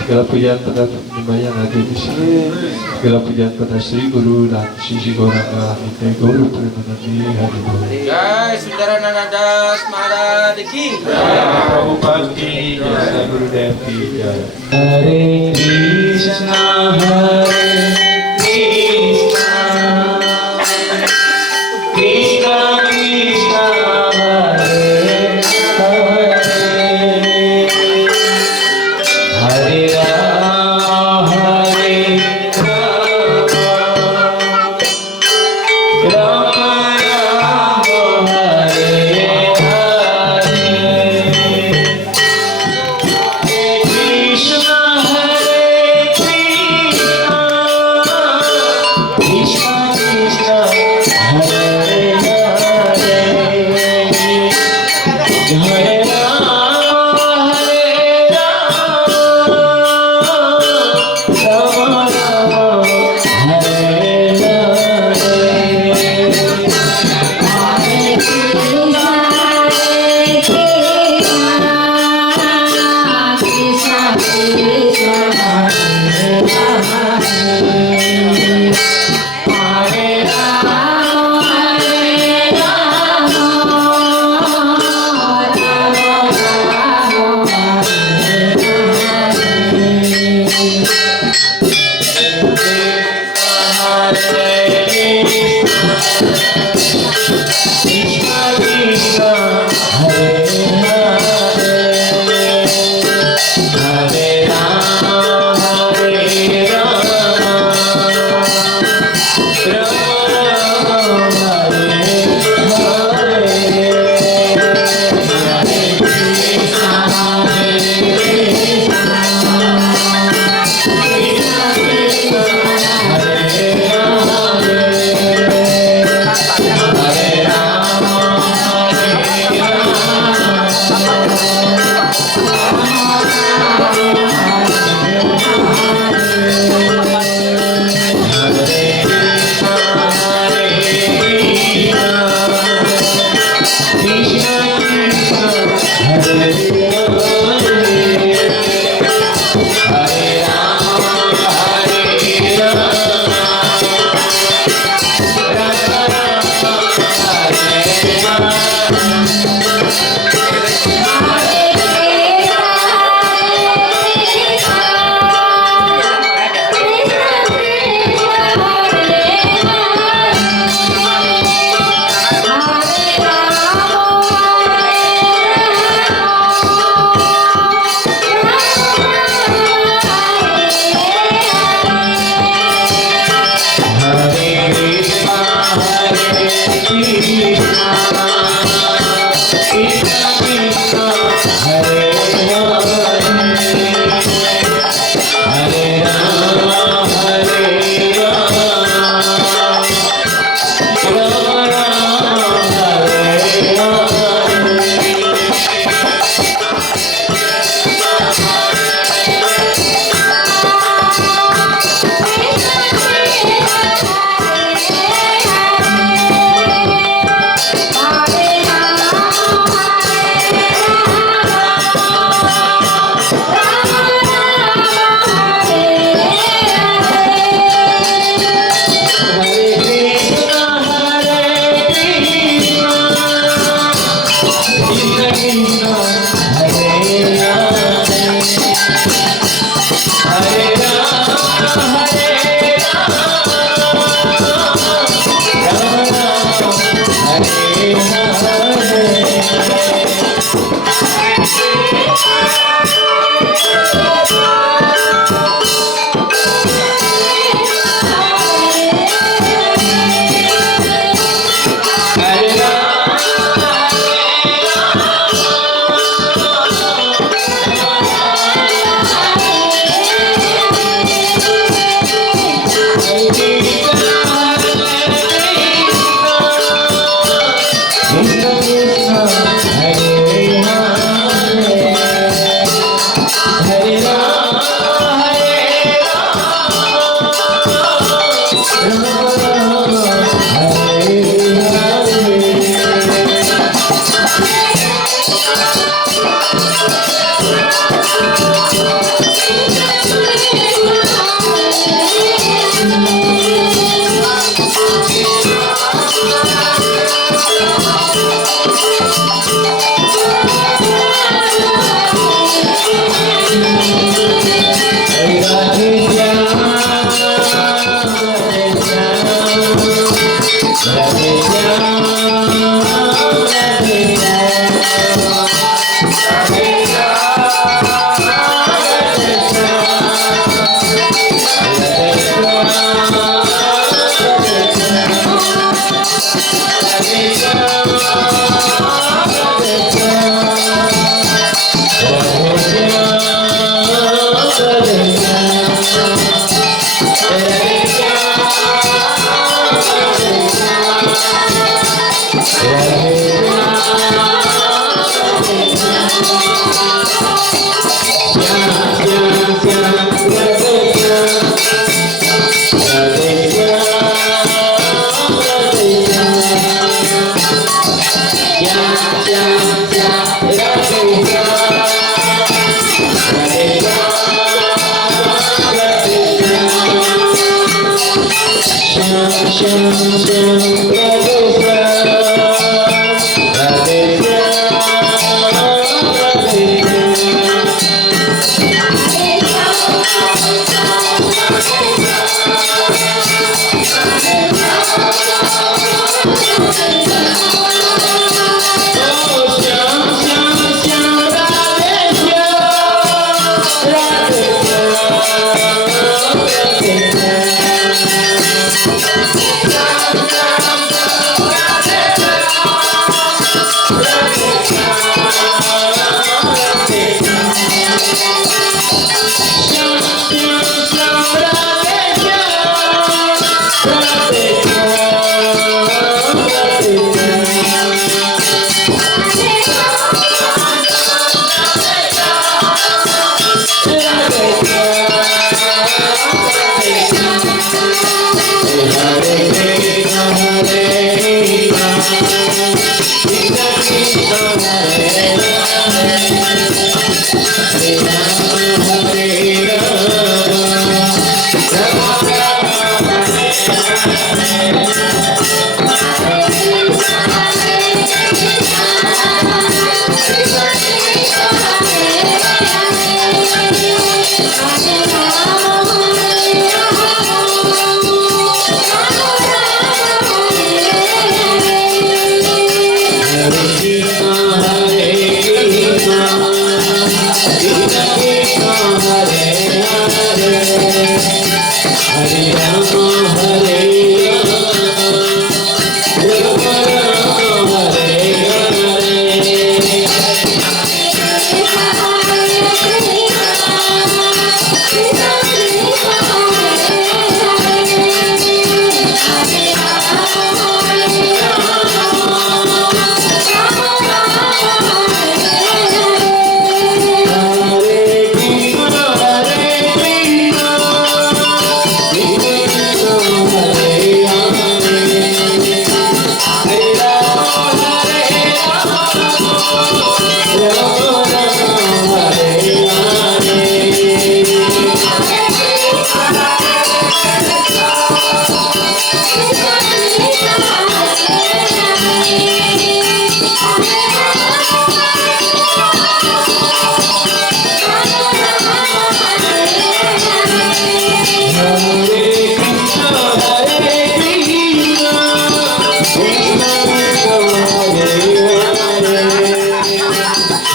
segala pujian pada penyembah yang ada di sini, segala pujian pada Sri Guru dan Sisi Goranga Nitai Gauru Pramanandi. Hari Guru. Jai Saudara Nanadas Maharaj ki Jai, Prabhupada ki jai, Guru Dev ki jai. Hare Krishna Krishna Krishna Hare Rama Rama Hare Krishna Hare Krishna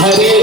Hare Rama